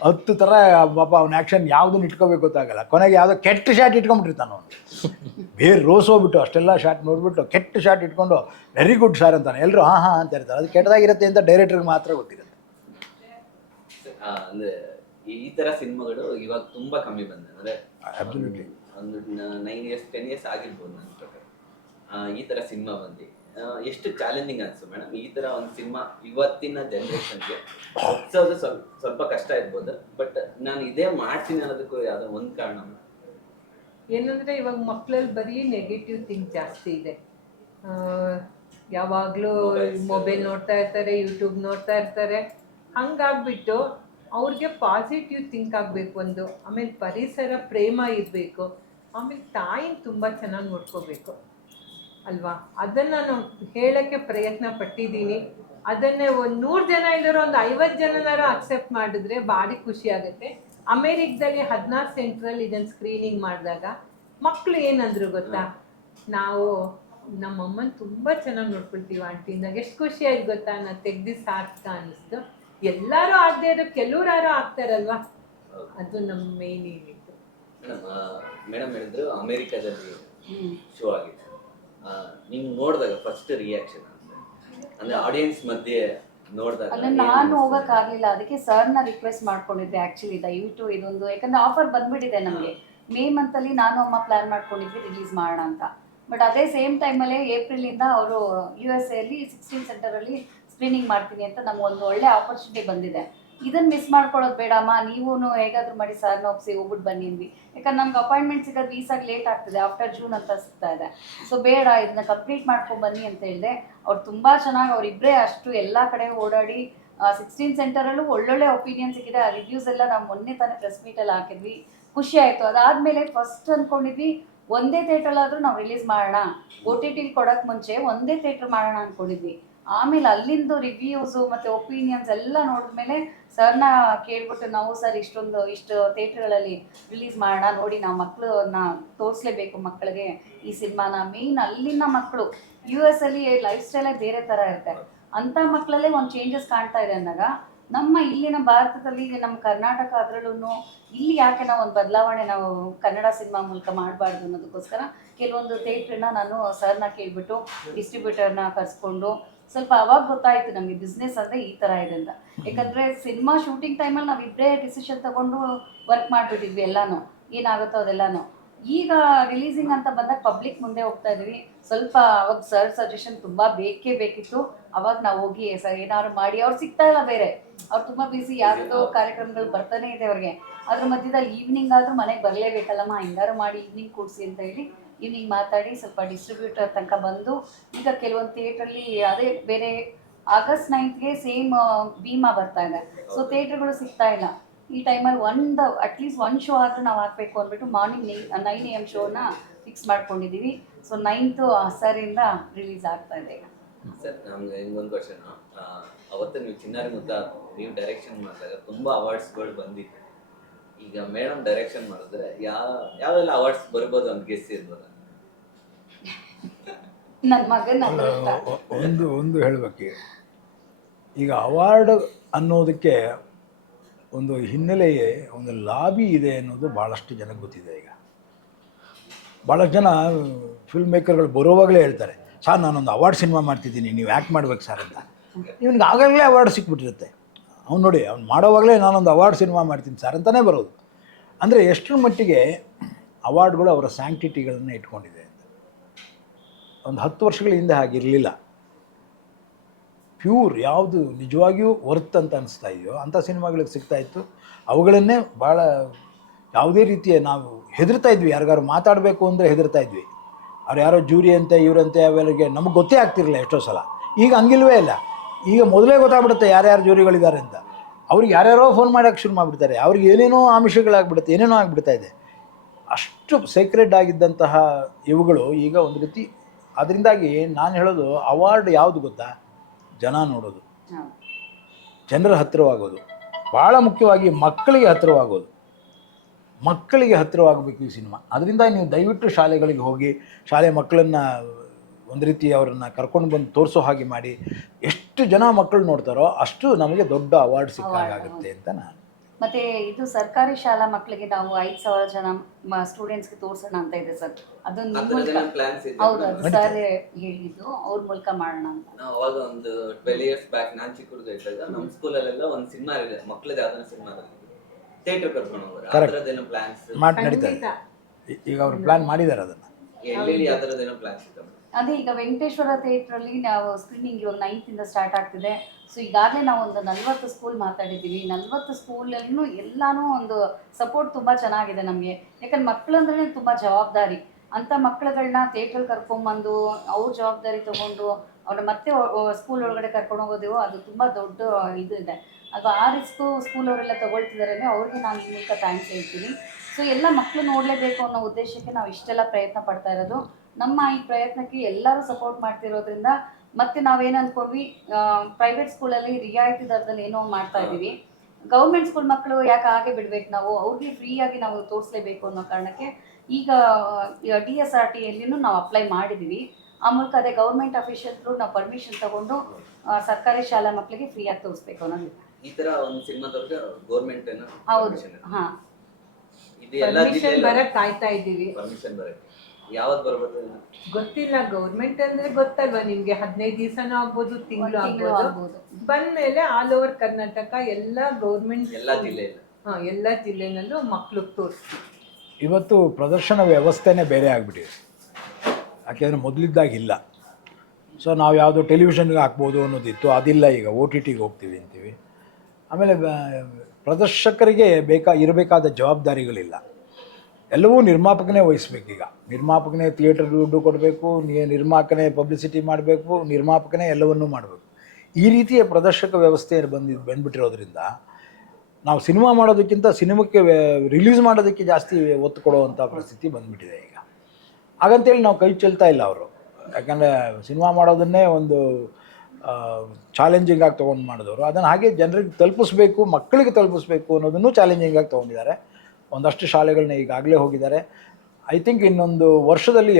10 ಥರ ಪಾಪ ಅವ್ನ ಆ್ಯಕ್ಷನ್ ಯಾವುದನ್ನು ಇಟ್ಕೋಬೇಕು ಗೊತ್ತಾಗಲ್ಲ. ಕೊನೆಗೆ ಯಾವುದೋ ಕೆಟ್ಟ ಶಾಟ್ ಇಟ್ಕೊಂಡ್ಬಿಟ್ಟಿರ್ತಾನೆ ಅವನು. ಬೇರೆ ರೋಸ್ ಹೋಗ್ಬಿಟ್ಟು ಅಷ್ಟೆಲ್ಲ ಶಾಟ್ ನೋಡ್ಬಿಟ್ಟು ಕೆಟ್ಟ ಶಾಟ್ ಇಟ್ಕೊಂಡು ವೆರಿ ಗುಡ್ ಸರ್ ಅಂತಾನೆ. ಎಲ್ಲರೂ ಹಾಂ ಹಾಂ ಅಂತ ಇರ್ತಾರೆ. ಅದು ಕೆಟ್ಟದಾಗಿರುತ್ತೆ ಅಂತ ಡೈರೆಕ್ಟರ್ಗೆ ಮಾತ್ರ ಗೊತ್ತಿರುತ್ತೆ. ಅಂದ್ರೆ ಈ ತರ ಸಿನಿಮಾಗಳು ಇವಾಗ ತುಂಬಾ ಕಮ್ಮಿ ಬಂದಿದೆ. ಅಂದ್ರೆ ಅಬ್ಸಲ್ಯೂಟ್ಲಿ ಒಂದು 9 years 10 years ಆಗಿರ್ಬೋದು ನನ್ನ ಪ್ರಕಾರ ಈ ತರ ಸಿನಿಮಾ ಬಂದು. ಎಷ್ಟು ಚಾಲೆಂಜಿಂಗ್ ಅನ್ಸು ಮೇಡಮ್ ಈ ತರ ಒಂದು ಸಿನಿಮಾ ಇವತ್ತಿನ ಜನರೇಷನ್ಗೆ ಒಪ್ಸೋದು ಸ್ವಲ್ಪ ಕಷ್ಟ ಇರ್ಬೋದು, ಬಟ್ ನಾನು ಇದೇ ಮಾಡ್ತೀನಿ ಅನ್ನೋದಕ್ಕೂ ಯಾವುದೋ ಒಂದು ಕಾರಣ ಏನಂದ್ರೆ ಇವಾಗ ಮಕ್ಕಳಲ್ಲಿ ಬರೀ ನೆಗೆಟಿವ್ ಥಿಂಕ್ ಜಾಸ್ತಿ ಇದೆ. ಯಾವಾಗಲೂ ಮೊಬೈಲ್ ನೋಡ್ತಾ ಇರ್ತಾರೆ, ಯೂಟ್ಯೂಬ್ ನೋಡ್ತಾ ಇರ್ತಾರೆ. ಹಂಗಾಗ್ಬಿಟ್ಟು ಅವ್ರಿಗೆ ಪಾಸಿಟಿವ್ ಥಿಂಕ್ ಆಗಬೇಕು ಒಂದು. ಆಮೇಲೆ ಪರಿಸರ ಪ್ರೇಮ ಇರಬೇಕು. ಆಮೇಲೆ ತಾಯಿನ ತುಂಬ ಚೆನ್ನಾಗಿ ನೋಡ್ಕೋಬೇಕು ಅಲ್ವಾ. ಅದನ್ನು ನಾನು ಹೇಳೋಕ್ಕೆ ಪ್ರಯತ್ನ ಪಟ್ಟಿದ್ದೀನಿ. ಅದನ್ನೇ ಒಂದು 100 ಜನ ಇಲ್ಲರೂ ಒಂದು 50 ಜನನಾರು ಅಕ್ಸೆಪ್ಟ್ ಮಾಡಿದ್ರೆ ಭಾರಿ ಖುಷಿ ಆಗುತ್ತೆ. ಅಮೇರಿಕದಲ್ಲಿ 16 ಸೆಂಟ್ರಲ್ಲಿ ಇದನ್ನು ಸ್ಕ್ರೀನಿಂಗ್ ಮಾಡಿದಾಗ ಮಕ್ಕಳು ಏನಂದ್ರು ಗೊತ್ತಾ, ನಾವು ನಮ್ಮಮ್ಮನ ತುಂಬ ಚೆನ್ನಾಗಿ ನೋಡ್ಕೊಳ್ತೀವಿ ಆಂಟಿನಾಗ. ಎಷ್ಟು ಖುಷಿ ಆಯ್ತು ಗೊತ್ತಾ, ನಾನು ತೆಗ್ದು ಸಾರ್ಥಕ ಅನ್ನಿಸ್ತು. ಎಲ್ಲರೂ ಆಗದೆ ಇರೋ ಕೆಲವ್ರಾರು ಆಗ್ತಾರಲ್ವಾ, ಅದು ನಮ್ಮ ಮೇನ್ ಏನಿತ್ತು. ಮೇಡಮ್ ಹೇಳಿದ್ರು ಅಮೆರಿಕಾದಲ್ಲಿ ಶೋ ಆಗಿತ್ತು. ನೀವು ನೋಡಿದಾಗ ಫಸ್ಟ್ ರಿಯಾಕ್ಷನ್ ಅಂದ್ರೆ ಆಡಿಯನ್ಸ್ ಮಧ್ಯೆ ನೋಡಿದಾಗ? ಅಲ್ಲ, ನಾನು ಹೋಗಕ್ಕಾಗ್ಲಿಲ್ಲ. ಅದಕ್ಕೆ ಸರ್ನ ರಿಕ್ವೆಸ್ಟ್ ಮಾಡ್ಕೊಂಡಿದ್ದೆ ಆಕ್ಚುಲಿ, ದಯವಿಟ್ಟು ಇದೊಂದು, ಯಾಕಂದ್ರೆ ಆಫರ್ ಬಂದ್ಬಿಟ್ಟಿದೆ ನಮಗೆ. ಮೇ ಮಂತಲ್ಲಿ ನಾನು ಅಮ್ಮ ಪ್ಲಾನ್ ಮಾಡ್ಕೊಂಡಿದ್ವಿ ರಿಲೀಸ್ ಮಾಡೋಣ ಅಂತ. ಬಟ್ ಅದೇ ಸೇಮ್ ಟೈಮಲ್ಲೇ ಏಪ್ರಿಲಿಂದ ಅವರು USA ಅಲ್ಲಿ 16 ಸೆಂಟರಲ್ಲಿ ಸ್ಕ್ರೀನಿಂಗ್ ಮಾಡ್ತೀನಿ ಅಂತ ನಮ್ಗೆ ಒಂದು ಒಳ್ಳೆ ಆಪರ್ಚುನಿಟಿ ಬಂದಿದೆ. ಇದನ್ನು ಮಿಸ್ ಮಾಡ್ಕೊಳ್ಳೋದು ಬೇಡಮ್ಮ, ನೀವು ಹೇಗಾದರೂ ಮಾಡಿ ಸರ್ನ ಒಪ್ಸಿ ಹೋಗ್ಬಿಟ್ಟು ಬನ್ನಿ ಅಂದ್ವಿ. ಯಾಕಂದ್ರೆ ನಮ್ಗೆ ಅಪಾಯಿಂಟ್ಮೆಂಟ್ ಸಿಗೋದು ವೀಸಾಗಿ ಲೇಟ್ ಆಗ್ತದೆ, ಆಫ್ಟರ್ ಜೂನ್ ಅಂತ ಸಿಗ್ತಾ ಇದೆ. ಸೊ ಬೇಡ, ಇದನ್ನ ಕಂಪ್ಲೀಟ್ ಮಾಡ್ಕೊಂಡು ಬನ್ನಿ ಅಂತ ಹೇಳಿದೆ. ಅವ್ರು ತುಂಬ ಚೆನ್ನಾಗಿ, ಅವರಿಬ್ಬರೇ ಅಷ್ಟು ಎಲ್ಲ ಕಡೆ ಓಡಾಡಿ 16 ಸೆಂಟರಲ್ಲೂ ಒಳ್ಳೊಳ್ಳೆ ಒಪಿನಿಯನ್ ಸಿಕ್ಕಿದೆ. ಆ ರಿವ್ಯೂಸ್ ಎಲ್ಲ ನಾವು ಮೊನ್ನೆ ತಾನೇ ಪ್ರೆಸ್ ಮೀಟಲ್ಲಿ ಹಾಕಿದ್ವಿ, ಖುಷಿ ಆಯಿತು. ಅದಾದಮೇಲೆ ಫಸ್ಟ್ ಅಂದ್ಕೊಂಡಿದ್ವಿ ಒಂದೇ ಥಿಯೇಟ್ರಲ್ಲಾದರೂ ನಾವು ರಿಲೀಸ್ ಮಾಡೋಣ, OTT ಕೊಡೋಕ್ಕೆ ಮುಂಚೆ ಒಂದೇ ಥಿಯೇಟ್ರ್ ಮಾಡೋಣ ಅಂದ್ಕೊಂಡಿದ್ವಿ. ಆಮೇಲೆ ಅಲ್ಲಿಂದು ರಿವ್ಯೂಸು ಮತ್ತು ಒಪಿನಿಯನ್ಸ್ ಎಲ್ಲ ನೋಡಿದ್ಮೇಲೆ ಸರ್ನ ಕೇಳ್ಬಿಟ್ಟು ನಾವು ಸರ್ ಇಷ್ಟು ಥಿಯೇಟ್ರ್ಗಳಲ್ಲಿ ರಿಲೀಸ್ ಮಾಡೋಣ, ನೋಡಿ ನಾವು ಮಕ್ಕಳನ್ನ ತೋರಿಸ್ಲೇಬೇಕು ಮಕ್ಕಳಿಗೆ ಈ ಸಿನಿಮಾನ. ಮೇಯ್ನ್ ಅಲ್ಲಿನ ಮಕ್ಕಳು US ಅಲ್ಲಿ ಲೈಫ್ ಸ್ಟೈಲೇ ಬೇರೆ ಥರ ಇರುತ್ತೆ. ಅಂಥ ಮಕ್ಕಳಲ್ಲೇ ಒಂದು ಚೇಂಜಸ್ ಕಾಣ್ತಾ ಇದೆ ಅಂದಾಗ ನಮ್ಮ ಇಲ್ಲಿನ ಭಾರತದಲ್ಲಿ, ನಮ್ಮ ಕರ್ನಾಟಕ ಅದರಲ್ಲೂ ಇಲ್ಲಿ ಯಾಕೆ ನಾವು ಒಂದು ಬದಲಾವಣೆ ನಾವು ಕನ್ನಡ ಸಿನಿಮಾ ಮೂಲಕ ಮಾಡಬಾರ್ದು ಅನ್ನೋದಕ್ಕೋಸ್ಕರ ಕೆಲವೊಂದು ಥಿಯೇಟ್ರನ್ನ ನಾನು ಸರ್ನ ಕೇಳಿಬಿಟ್ಟು ಡಿಸ್ಟ್ರಿಬ್ಯೂಟರ್ನ ಕರೆಸ್ಕೊಂಡು ಸ್ವಲ್ಪ ಅವಾಗ ಗೊತ್ತಾಯಿತು ನಮಗೆ ಬಿಸ್ನೆಸ್ ಅಂದರೆ ಈ ಥರ ಇದೆ ಅಂತ. ಯಾಕಂದರೆ ಸಿನಿಮಾ ಶೂಟಿಂಗ್ ಟೈಮಲ್ಲಿ ನಾವು ಇಬ್ಬರೇ ಡಿಸಿಷನ್ ತೊಗೊಂಡು ವರ್ಕ್ ಮಾಡಿಬಿಟ್ಟಿದ್ವಿ ಎಲ್ಲನೂ, ಏನಾಗುತ್ತೋ ಅದೆಲ್ಲನೂ. ಈಗ ರಿಲೀಸಿಂಗ್ ಅಂತ ಬಂದಾಗ ಪಬ್ಲಿಕ್ ಮುಂದೆ ಹೋಗ್ತಾ ಇದ್ವಿ. ಸ್ವಲ್ಪ ಅವಾಗ ಸರ್ ಸಜೆಷನ್ ತುಂಬ ಬೇಕಿತ್ತು. ಅವಾಗ ನಾವು ಹೋಗಿ ಸರ್ ಏನಾದ್ರು ಮಾಡಿ, ಅವ್ರು ಸಿಗ್ತಾ ಇಲ್ಲ ಬೇರೆ, ಅವ್ರು ತುಂಬ ಬಿಸಿ, ಯಾವುದೋ ಕಾರ್ಯಕ್ರಮಗಳು ಬರ್ತಾನೆ ಇದೆ ಅವ್ರಿಗೆ. ಅದ್ರ ಮಧ್ಯದಲ್ಲಿ ಈವ್ನಿಂಗ್ ಆದರೂ ಮನೆಗೆ ಬರಲೇಬೇಕಲ್ಲಮ್ಮ, ಹಿಂಗಾರು ಮಾಡಿ ಈವ್ನಿಂಗ್ ಕೂಡಿಸಿ ಅಂತ ಹೇಳಿ ಈವ್ನಿಂಗ್ ಮಾತಾಡಿ ಸ್ವಲ್ಪ ಡಿಸ್ಟ್ರಿಬ್ಯೂಟರ್ ತನಕ ಬಂದು, ಈಗ ಕೆಲವೊಂದು ಥಿಯೇಟ್ರಲ್ಲಿ ಅದೇ ಬೇರೆ August 9th ಸೇಮ್ ಭೀಮಾ ಬರ್ತಾ ಇದೆ. ಸೊ ಥಿಯೇಟ್ರ್ಗಳು ಸಿಗ್ತಾ ಇಲ್ಲ. ಈ ಟೈಮಲ್ಲಿ ಅಟ್ಲೀಸ್ಟ್ ಒಂದು ಶೋ ಆದರೂ ನಾವು ಹಾಕಬೇಕು ಅಂದ್ಬಿಟ್ಟು ಮಾರ್ನಿಂಗ್ 9 AM ಶೋನ ಫಿಕ್ಸ್ ಮಾಡ್ಕೊಂಡಿದ್ದೀವಿ. ಸೊ 9th ಸರಿಂದ ರಿಲೀಸ್ ಆಗ್ತಾ ಇದೆ ಈಗ. ಸರ್ ನಮ್ಗೆ ಇನ್ನೊಂದು ಕ್ವಶನ್, ಅವತ್ತು ನೀವು ಚಿನ್ನಾರಿ ಮುತ್ತ ನೀವು ಡೈರೆಕ್ಷನ್ ಮಾಡಿದಾಗ ತುಂಬ ಅವಾರ್ಡ್ಸ್ಗಳು ಬಂದಿತ್ತು. ಈಗ ಮೇಡಮ್ ಡೈರೆಕ್ಷನ್ ಮಾಡಿದ್ರೆ ಯಾವೆಲ್ಲ ಅವಾರ್ಡ್ಸ್ ಬರ್ಬೋದು ಅಂತ ಗೆಸ್ ಇರ್ಬೋದು? ನನ್ನ ಮಗನ ಒಂದು ಹೇಳಬೇಕು, ಈಗ ಅವಾರ್ಡ್ ಅನ್ನೋದಕ್ಕೆ ಒಂದು ಹಿನ್ನೆಲೆ, ಒಂದು ಲಾಬಿ ಇದೆ ಅನ್ನೋದು ಭಾಳಷ್ಟು ಜನಕ್ಕೆ ಗೊತ್ತಿದೆ. ಈಗ ಭಾಳಷ್ಟು ಜನ ಫಿಲ್ಮ್ ಮೇಕರ್ಗಳು ಬರೋವಾಗಲೇ ಹೇಳ್ತಾರೆ, ಸರ್ ನಾನೊಂದು ಅವಾರ್ಡ್ ಸಿನಿಮಾ ಮಾಡ್ತಿದ್ದೀನಿ, ನೀವು ಆ್ಯಕ್ಟ್ ಮಾಡ್ಬೇಕು ಸರ್ ಅಂತ. ಇವನಿಗೆ ಆಗಾಗಲೇ ಅವಾರ್ಡ್ ಸಿಕ್ಬಿಟ್ಟಿರುತ್ತೆ. ಅವ್ನು ನೋಡಿ, ಅವ್ನು ಮಾಡೋವಾಗಲೇ ನಾನೊಂದು ಅವಾರ್ಡ್ ಸಿನಿಮಾ ಮಾಡ್ತೀನಿ ಸರ್ ಅಂತಲೇ ಬರೋದು. ಅಂದರೆ ಎಷ್ಟರ ಮಟ್ಟಿಗೆ ಅವಾರ್ಡ್ಗಳು ಅವರ ಸ್ಯಾಂಕ್ಟಿಟಿಗಳನ್ನು ಇಟ್ಕೊಂಡಿದೆ ಅಂತ. ಒಂದು 10 ವರ್ಷಗಳ ಹಿಂದೆ ಹಾಗಿರಲಿಲ್ಲ. ಪ್ಯೂರ್ ಯಾವುದು ನಿಜವಾಗಿಯೂ ವರ್ತ್ ಅಂತ ಅನಿಸ್ತಾ ಇದೆಯೋ ಅಂಥ ಸಿನಿಮಾಗಳಿಗೆ ಸಿಗ್ತಾಯಿತ್ತು. ಅವುಗಳನ್ನೇ ಭಾಳ ಯಾವುದೇ ರೀತಿಯ ನಾವು ಹೆದರ್ತಾ ಇದ್ವಿ, ಯಾರಿಗಾರು ಮಾತಾಡಬೇಕು ಅಂದರೆ ಹೆದರ್ತಾ ಇದ್ವಿ. ಅವ್ರು ಯಾರೋ ಜೂರಿ ಅಂತೆ ಇವರಂತೆ ಅವೆಲ್ಲಗೆ ನಮಗೆ ಗೊತ್ತೇ ಆಗ್ತಿರಲಿಲ್ಲ ಎಷ್ಟೋ ಸಲ. ಈಗ ಹಂಗಿಲ್ವೇ ಇಲ್ಲ. ಈಗ ಮೊದಲೇ ಗೊತ್ತಾಗ್ಬಿಡುತ್ತೆ ಯಾರ್ಯಾರು ಜೂರಿಗಳಿದ್ದಾರೆ ಅಂತ. ಅವ್ರಿಗೆ ಯಾರ್ಯಾರೋ ಫೋನ್ ಮಾಡೋಕ್ಕೆ ಶುರು ಮಾಡಿಬಿಡ್ತಾರೆ. ಅವ್ರಿಗೆ ಏನೇನೋ ಆಮಿಷಗಳಾಗ್ಬಿಡುತ್ತೆ, ಏನೇನೋ ಆಗಿಬಿಡ್ತಾ ಇದೆ. ಅಷ್ಟು ಸೀಕ್ರೆಟ್ ಆಗಿದ್ದಂತಹ ಇವುಗಳು ಈಗ ಒಂದು ರೀತಿ. ಅದರಿಂದಾಗಿ ನಾನು ಹೇಳೋದು, ಅವಾರ್ಡ್ ಯಾವುದು ಗೊತ್ತಾ, ಜನ ನೋಡೋದು, ಜನರ ಹತ್ತಿರವಾಗೋದು, ಭಾಳ ಮುಖ್ಯವಾಗಿ ಮಕ್ಕಳಿಗೆ ಹತ್ತಿರವಾಗೋದು. ಮಕ್ಕಳಿಗೆ ಹತ್ತಿರವಾಗಬೇಕು ಈ ಸಿನಿಮಾ. ಅದರಿಂದ ನೀವು ದಯವಿಟ್ಟು ಶಾಲೆಗಳಿಗೆ ಹೋಗಿ, ಶಾಲೆ ಮಕ್ಕಳನ್ನು ಒಂದು ರೀತಿ ಅವರನ್ನು ಕರ್ಕೊಂಡು ಬಂದು ತೋರಿಸೋ ಹಾಗೆ ಮಾಡಿ. ಎಷ್ಟು ಜನ ಮಕ್ಕಳು ನೋಡ್ತಾರೋ ಅಷ್ಟು ನಮಗೆ ದೊಡ್ಡ ಅವಾರ್ಡ್ ಸಿಕ್ಕಾಗುತ್ತೆ ಅಂತ ನಾನು. ಮತ್ತೆ ಇದು ಸರ್ಕಾರಿ ಶಾಲಾ ಮಕ್ಕಳಿಗೆ ನಾವು 5,000 ಜನ ಸ್ಟೂಡೆಂಟ್ಸ್ಗೆ ತೋರಿಸೋಣ ಅಂತ ಇದೆ ಸರ್. ಅದೊಂದು ನಿಮ್ಮ ಮೂಲಕ ಪ್ಲಾನ್ಸ್ ಇದೆ. ಹೌದು, ಅದು ಸರ್ ಹೇಳಿದ್ದು ಅವ್ರ ಮೂಲಕ ಮಾಡೋಣ ಅಂತ. ನಾವು ಅವಾಗ ಒಂದು 12 years ಬ್ಯಾಕ್ ನಾನು ಚಿಕ್ಕ ಹುಡುಗ ಇದ್ದಾಗ ನಮ್ಮ ಸ್ಕೂಲಲ್ಲೆಲ್ಲ ಒಂದು ಸಿನಿಮಾ ಇದೆ, ಮಕ್ಕಳದ್ದು ಯಾವ್ದಾದ್ರು ಸಿನಿಮಾದಲ್ಲಿ ಥಿಯೇಟರ್ ಕರ್ಕೊಂಡು ಹೋಗೋರು. ಆ ಥರದ್ದೇನೋ ಪ್ಲಾನ್ಸ್ ಮಾಡಿ ನಡೀತಾರೆ. ಈಗ ಅವ್ರು ಪ್ಲಾನ್ ಮಾಡಿದ್ದಾರೆ ಅದನ್ನು. ಎಲ್ಲೆಲ್ಲಿ ಯಾವ ಥರದ್ದೇನೋ ಪ್ಲಾನ್ಸ್ ಇತ್ತು. ಅದೇ ಈಗ ವೆಂಕಟೇಶ್ವರ ಥಿಯೇಟ್ರಲ್ಲಿ ನಾವು ಸ್ಕ್ರೀನಿಂಗ್ ಇವಾಗ 9th ಇಂದ ಸ್ಟಾರ್ಟ್ ಆಗ್ತಿದೆ. ಸೊ ಈಗಾಗಲೇ ನಾವು ಒಂದು 40 ಸ್ಕೂಲ್ ಮಾತಾಡಿದ್ದೀವಿ. 40 ಸ್ಕೂಲಲ್ಲೂ ಎಲ್ಲಾನು ಒಂದು ಸಪೋರ್ಟ್ ತುಂಬ ಚೆನ್ನಾಗಿದೆ ನಮಗೆ. ಯಾಕಂದ್ರೆ ಮಕ್ಕಳು ಅಂದ್ರೆ ತುಂಬ ಜವಾಬ್ದಾರಿ. ಅಂಥ ಮಕ್ಕಳುಗಳನ್ನ ಥಿಯೇಟ್ರಲ್ಲಿ ಕರ್ಕೊಂಬಂದು ಅವ್ರ ಜವಾಬ್ದಾರಿ ತೊಗೊಂಡು ಅವ್ರನ್ನ ಮತ್ತೆ ಸ್ಕೂಲ್ ಒಳಗಡೆ ಕರ್ಕೊಂಡು ಹೋಗೋದು ಅದು ತುಂಬ ದೊಡ್ಡ ಇದು ಇದೆ. ಅದು ಆ ರಿಸ್ಕು ಸ್ಕೂಲ್ ಅವರೆಲ್ಲ ತೊಗೊಳ್ತಿದ್ದಾರೆ, ಅವ್ರಿಗೆ ನಾನು ಈ ಮೂಲಕ ಥ್ಯಾಂಕ್ಸ್ ಹೇಳ್ತೀನಿ. ಸೊ ಎಲ್ಲ ಮಕ್ಕಳು ನೋಡಲೇಬೇಕು ಅನ್ನೋ ಉದ್ದೇಶಕ್ಕೆ ನಾವು ಇಷ್ಟೆಲ್ಲ ಪ್ರಯತ್ನ ಪಡ್ತಾ ಇರೋದು. ನಮ್ಮ ಈ ಪ್ರಯತ್ನಕ್ಕೆ ಎಲ್ಲರೂ ಸಪೋರ್ಟ್ ಮಾಡ್ತಿರೋದ್ರಿಂದ ಮತ್ತೆ ನಾವೇನು ಅಂದ್ಕೊಂಡ್ವಿ, ಪ್ರೈವೇಟ್ ಸ್ಕೂಲಲ್ಲಿ ರಿಯಾಯಿತಿ ದರದಲ್ಲಿ ಏನೋ ಮಾಡ್ತಾ ಇದ್ದೀವಿ. ಗೌರ್ಮೆಂಟ್ ಸ್ಕೂಲ್ ಮಕ್ಕಳು ಯಾಕೆ ಹಾಗೆ ಬಿಡ್ಬೇಕು, ನಾವು ಅವ್ರಿಗೆ ಫ್ರೀಯಾಗಿ ನಾವು ತೋರಿಸ್ಲೇಬೇಕು ಅನ್ನೋ ಕಾರಣಕ್ಕೆ ಈಗ DSRTಯಲ್ಲಿನೂ ನಾವು ಅಪ್ಲೈ ಮಾಡಿದ್ದೀವಿ. ಆ ಮೂಲಕ ಅದೇ ಗೌರ್ಮೆಂಟ್ ಅಫಿಷಿಯಲ್ರು ನಾವು ಪರ್ಮಿಷನ್ ತಗೊಂಡು ಸರ್ಕಾರಿ ಶಾಲಾ ಮಕ್ಕಳಿಗೆ ಫ್ರೀಯಾಗಿ ತೋರಿಸ್ಬೇಕು ಅನ್ನೋದು. ಈ ತರ ಒಂದು ಸಿನಿಮಾ ತೋರಿದ್ರೆ ಗೌರ್ಮೆಂಟ್ ಏನೋ ಹೌದು, ಹಾಂ, ಇದು ಎಲ್ಲ ಪರ್ಮಿಷನ್ ಬರಕ್ ಕಾಯ್ತಾ ಇದ್ದೀವಿ. ಪರ್ಮಿಷನ್ ಬರಕ್ಕೆ ಯಾವತ್ತು ಬರ್ಬೋದು ಗೊತ್ತಿಲ್ಲ. ಗೌರ್ಮೆಂಟ್ ಅಂದ್ರೆ ಗೊತ್ತಲ್ವಾ ನಿಮ್ಗೆ, 15 ದಿವಸನೂ ಆಗ್ಬೋದು, ತಿಂಗಳು ಆಗ್ಬೋದು. ಬಂದ್ಮೇಲೆ ಆಲ್ ಓವರ್ ಕರ್ನಾಟಕ ಎಲ್ಲ ಗೌರ್ಮೆಂಟ್ ಎಲ್ಲ ಜಿಲ್ಲೆಯಲ್ಲಿ ಎಲ್ಲ ಜಿಲ್ಲೆನಲ್ಲೂ ಮಕ್ಳಿಗೆ ತೋರಿಸ್ತೀವಿ. ಇವತ್ತು ಪ್ರದರ್ಶನ ವ್ಯವಸ್ಥೆನೇ ಬೇರೆ ಆಗಿಬಿಟ್ಟಿದೆ. ಯಾಕೆಂದರೆ ಮೊದಲಿದ್ದಾಗಿಲ್ಲ. ಸೊ ನಾವು ಯಾವುದೋ ಟೆಲಿವಿಷನ್ಗೆ ಹಾಕ್ಬೋದು ಅನ್ನೋದಿತ್ತು, ಅದಿಲ್ಲ. ಈಗ OTTಗೆ ಹೋಗ್ತೀವಿ ಅಂತೀವಿ. ಆಮೇಲೆ ಪ್ರದರ್ಶಕರಿಗೆ ಇರಬೇಕಾದ ಜವಾಬ್ದಾರಿಗಳಿಲ್ಲ. ಎಲ್ಲವೂ ನಿರ್ಮಾಪಕನೇ ವಹಿಸ್ಬೇಕೀಗ. ನಿರ್ಮಾಪಕನೇ ಥಿಯೇಟರ್ ದುಡ್ಡು ಕೊಡಬೇಕು, ನಿರ್ಮಾಪಕನೇ ಪಬ್ಲಿಸಿಟಿ ಮಾಡಬೇಕು, ನಿರ್ಮಾಪಕನೇ ಎಲ್ಲವನ್ನೂ ಮಾಡಬೇಕು. ಈ ರೀತಿಯ ಪ್ರದರ್ಶಕ ವ್ಯವಸ್ಥೆ ಬಂದುಬಿಟ್ಟಿರೋದ್ರಿಂದ ನಾವು ಸಿನಿಮಾ ಮಾಡೋದಕ್ಕಿಂತ ಸಿನಿಮಾಕ್ಕೆ ರಿಲೀಸ್ ಮಾಡೋದಕ್ಕೆ ಜಾಸ್ತಿ ಒತ್ತು ಕೊಡುವಂಥ ಪರಿಸ್ಥಿತಿ ಬಂದುಬಿಟ್ಟಿದೆ ಈಗ. ಹಾಗಂತೇಳಿ ನಾವು ಕೈ ಚೆಲ್ತಾ ಇಲ್ಲ ಅವರು. ಯಾಕಂದರೆ ಸಿನಿಮಾ ಮಾಡೋದನ್ನೇ ಒಂದು ಚಾಲೆಂಜಿಂಗಾಗಿ ತೊಗೊಂಡು ಮಾಡಿದವರು. ಅದನ್ನು ಹಾಗೆ ಜನರಿಗೆ ತಲುಪಿಸ್ಬೇಕು, ಮಕ್ಕಳಿಗೆ ತಲುಪಿಸ್ಬೇಕು ಅನ್ನೋದನ್ನು ಚಾಲೆಂಜಿಂಗಾಗಿ ತೊಗೊಂಡಿದ್ದಾರೆ. ಒಂದಷ್ಟು ಶಾಲೆಗಳನ್ನ ಈಗಾಗಲೇ ಹೋಗಿದ್ದಾರೆ. ಐ ಥಿಂಕ್ ಇನ್ನೊಂದು ವರ್ಷದಲ್ಲಿ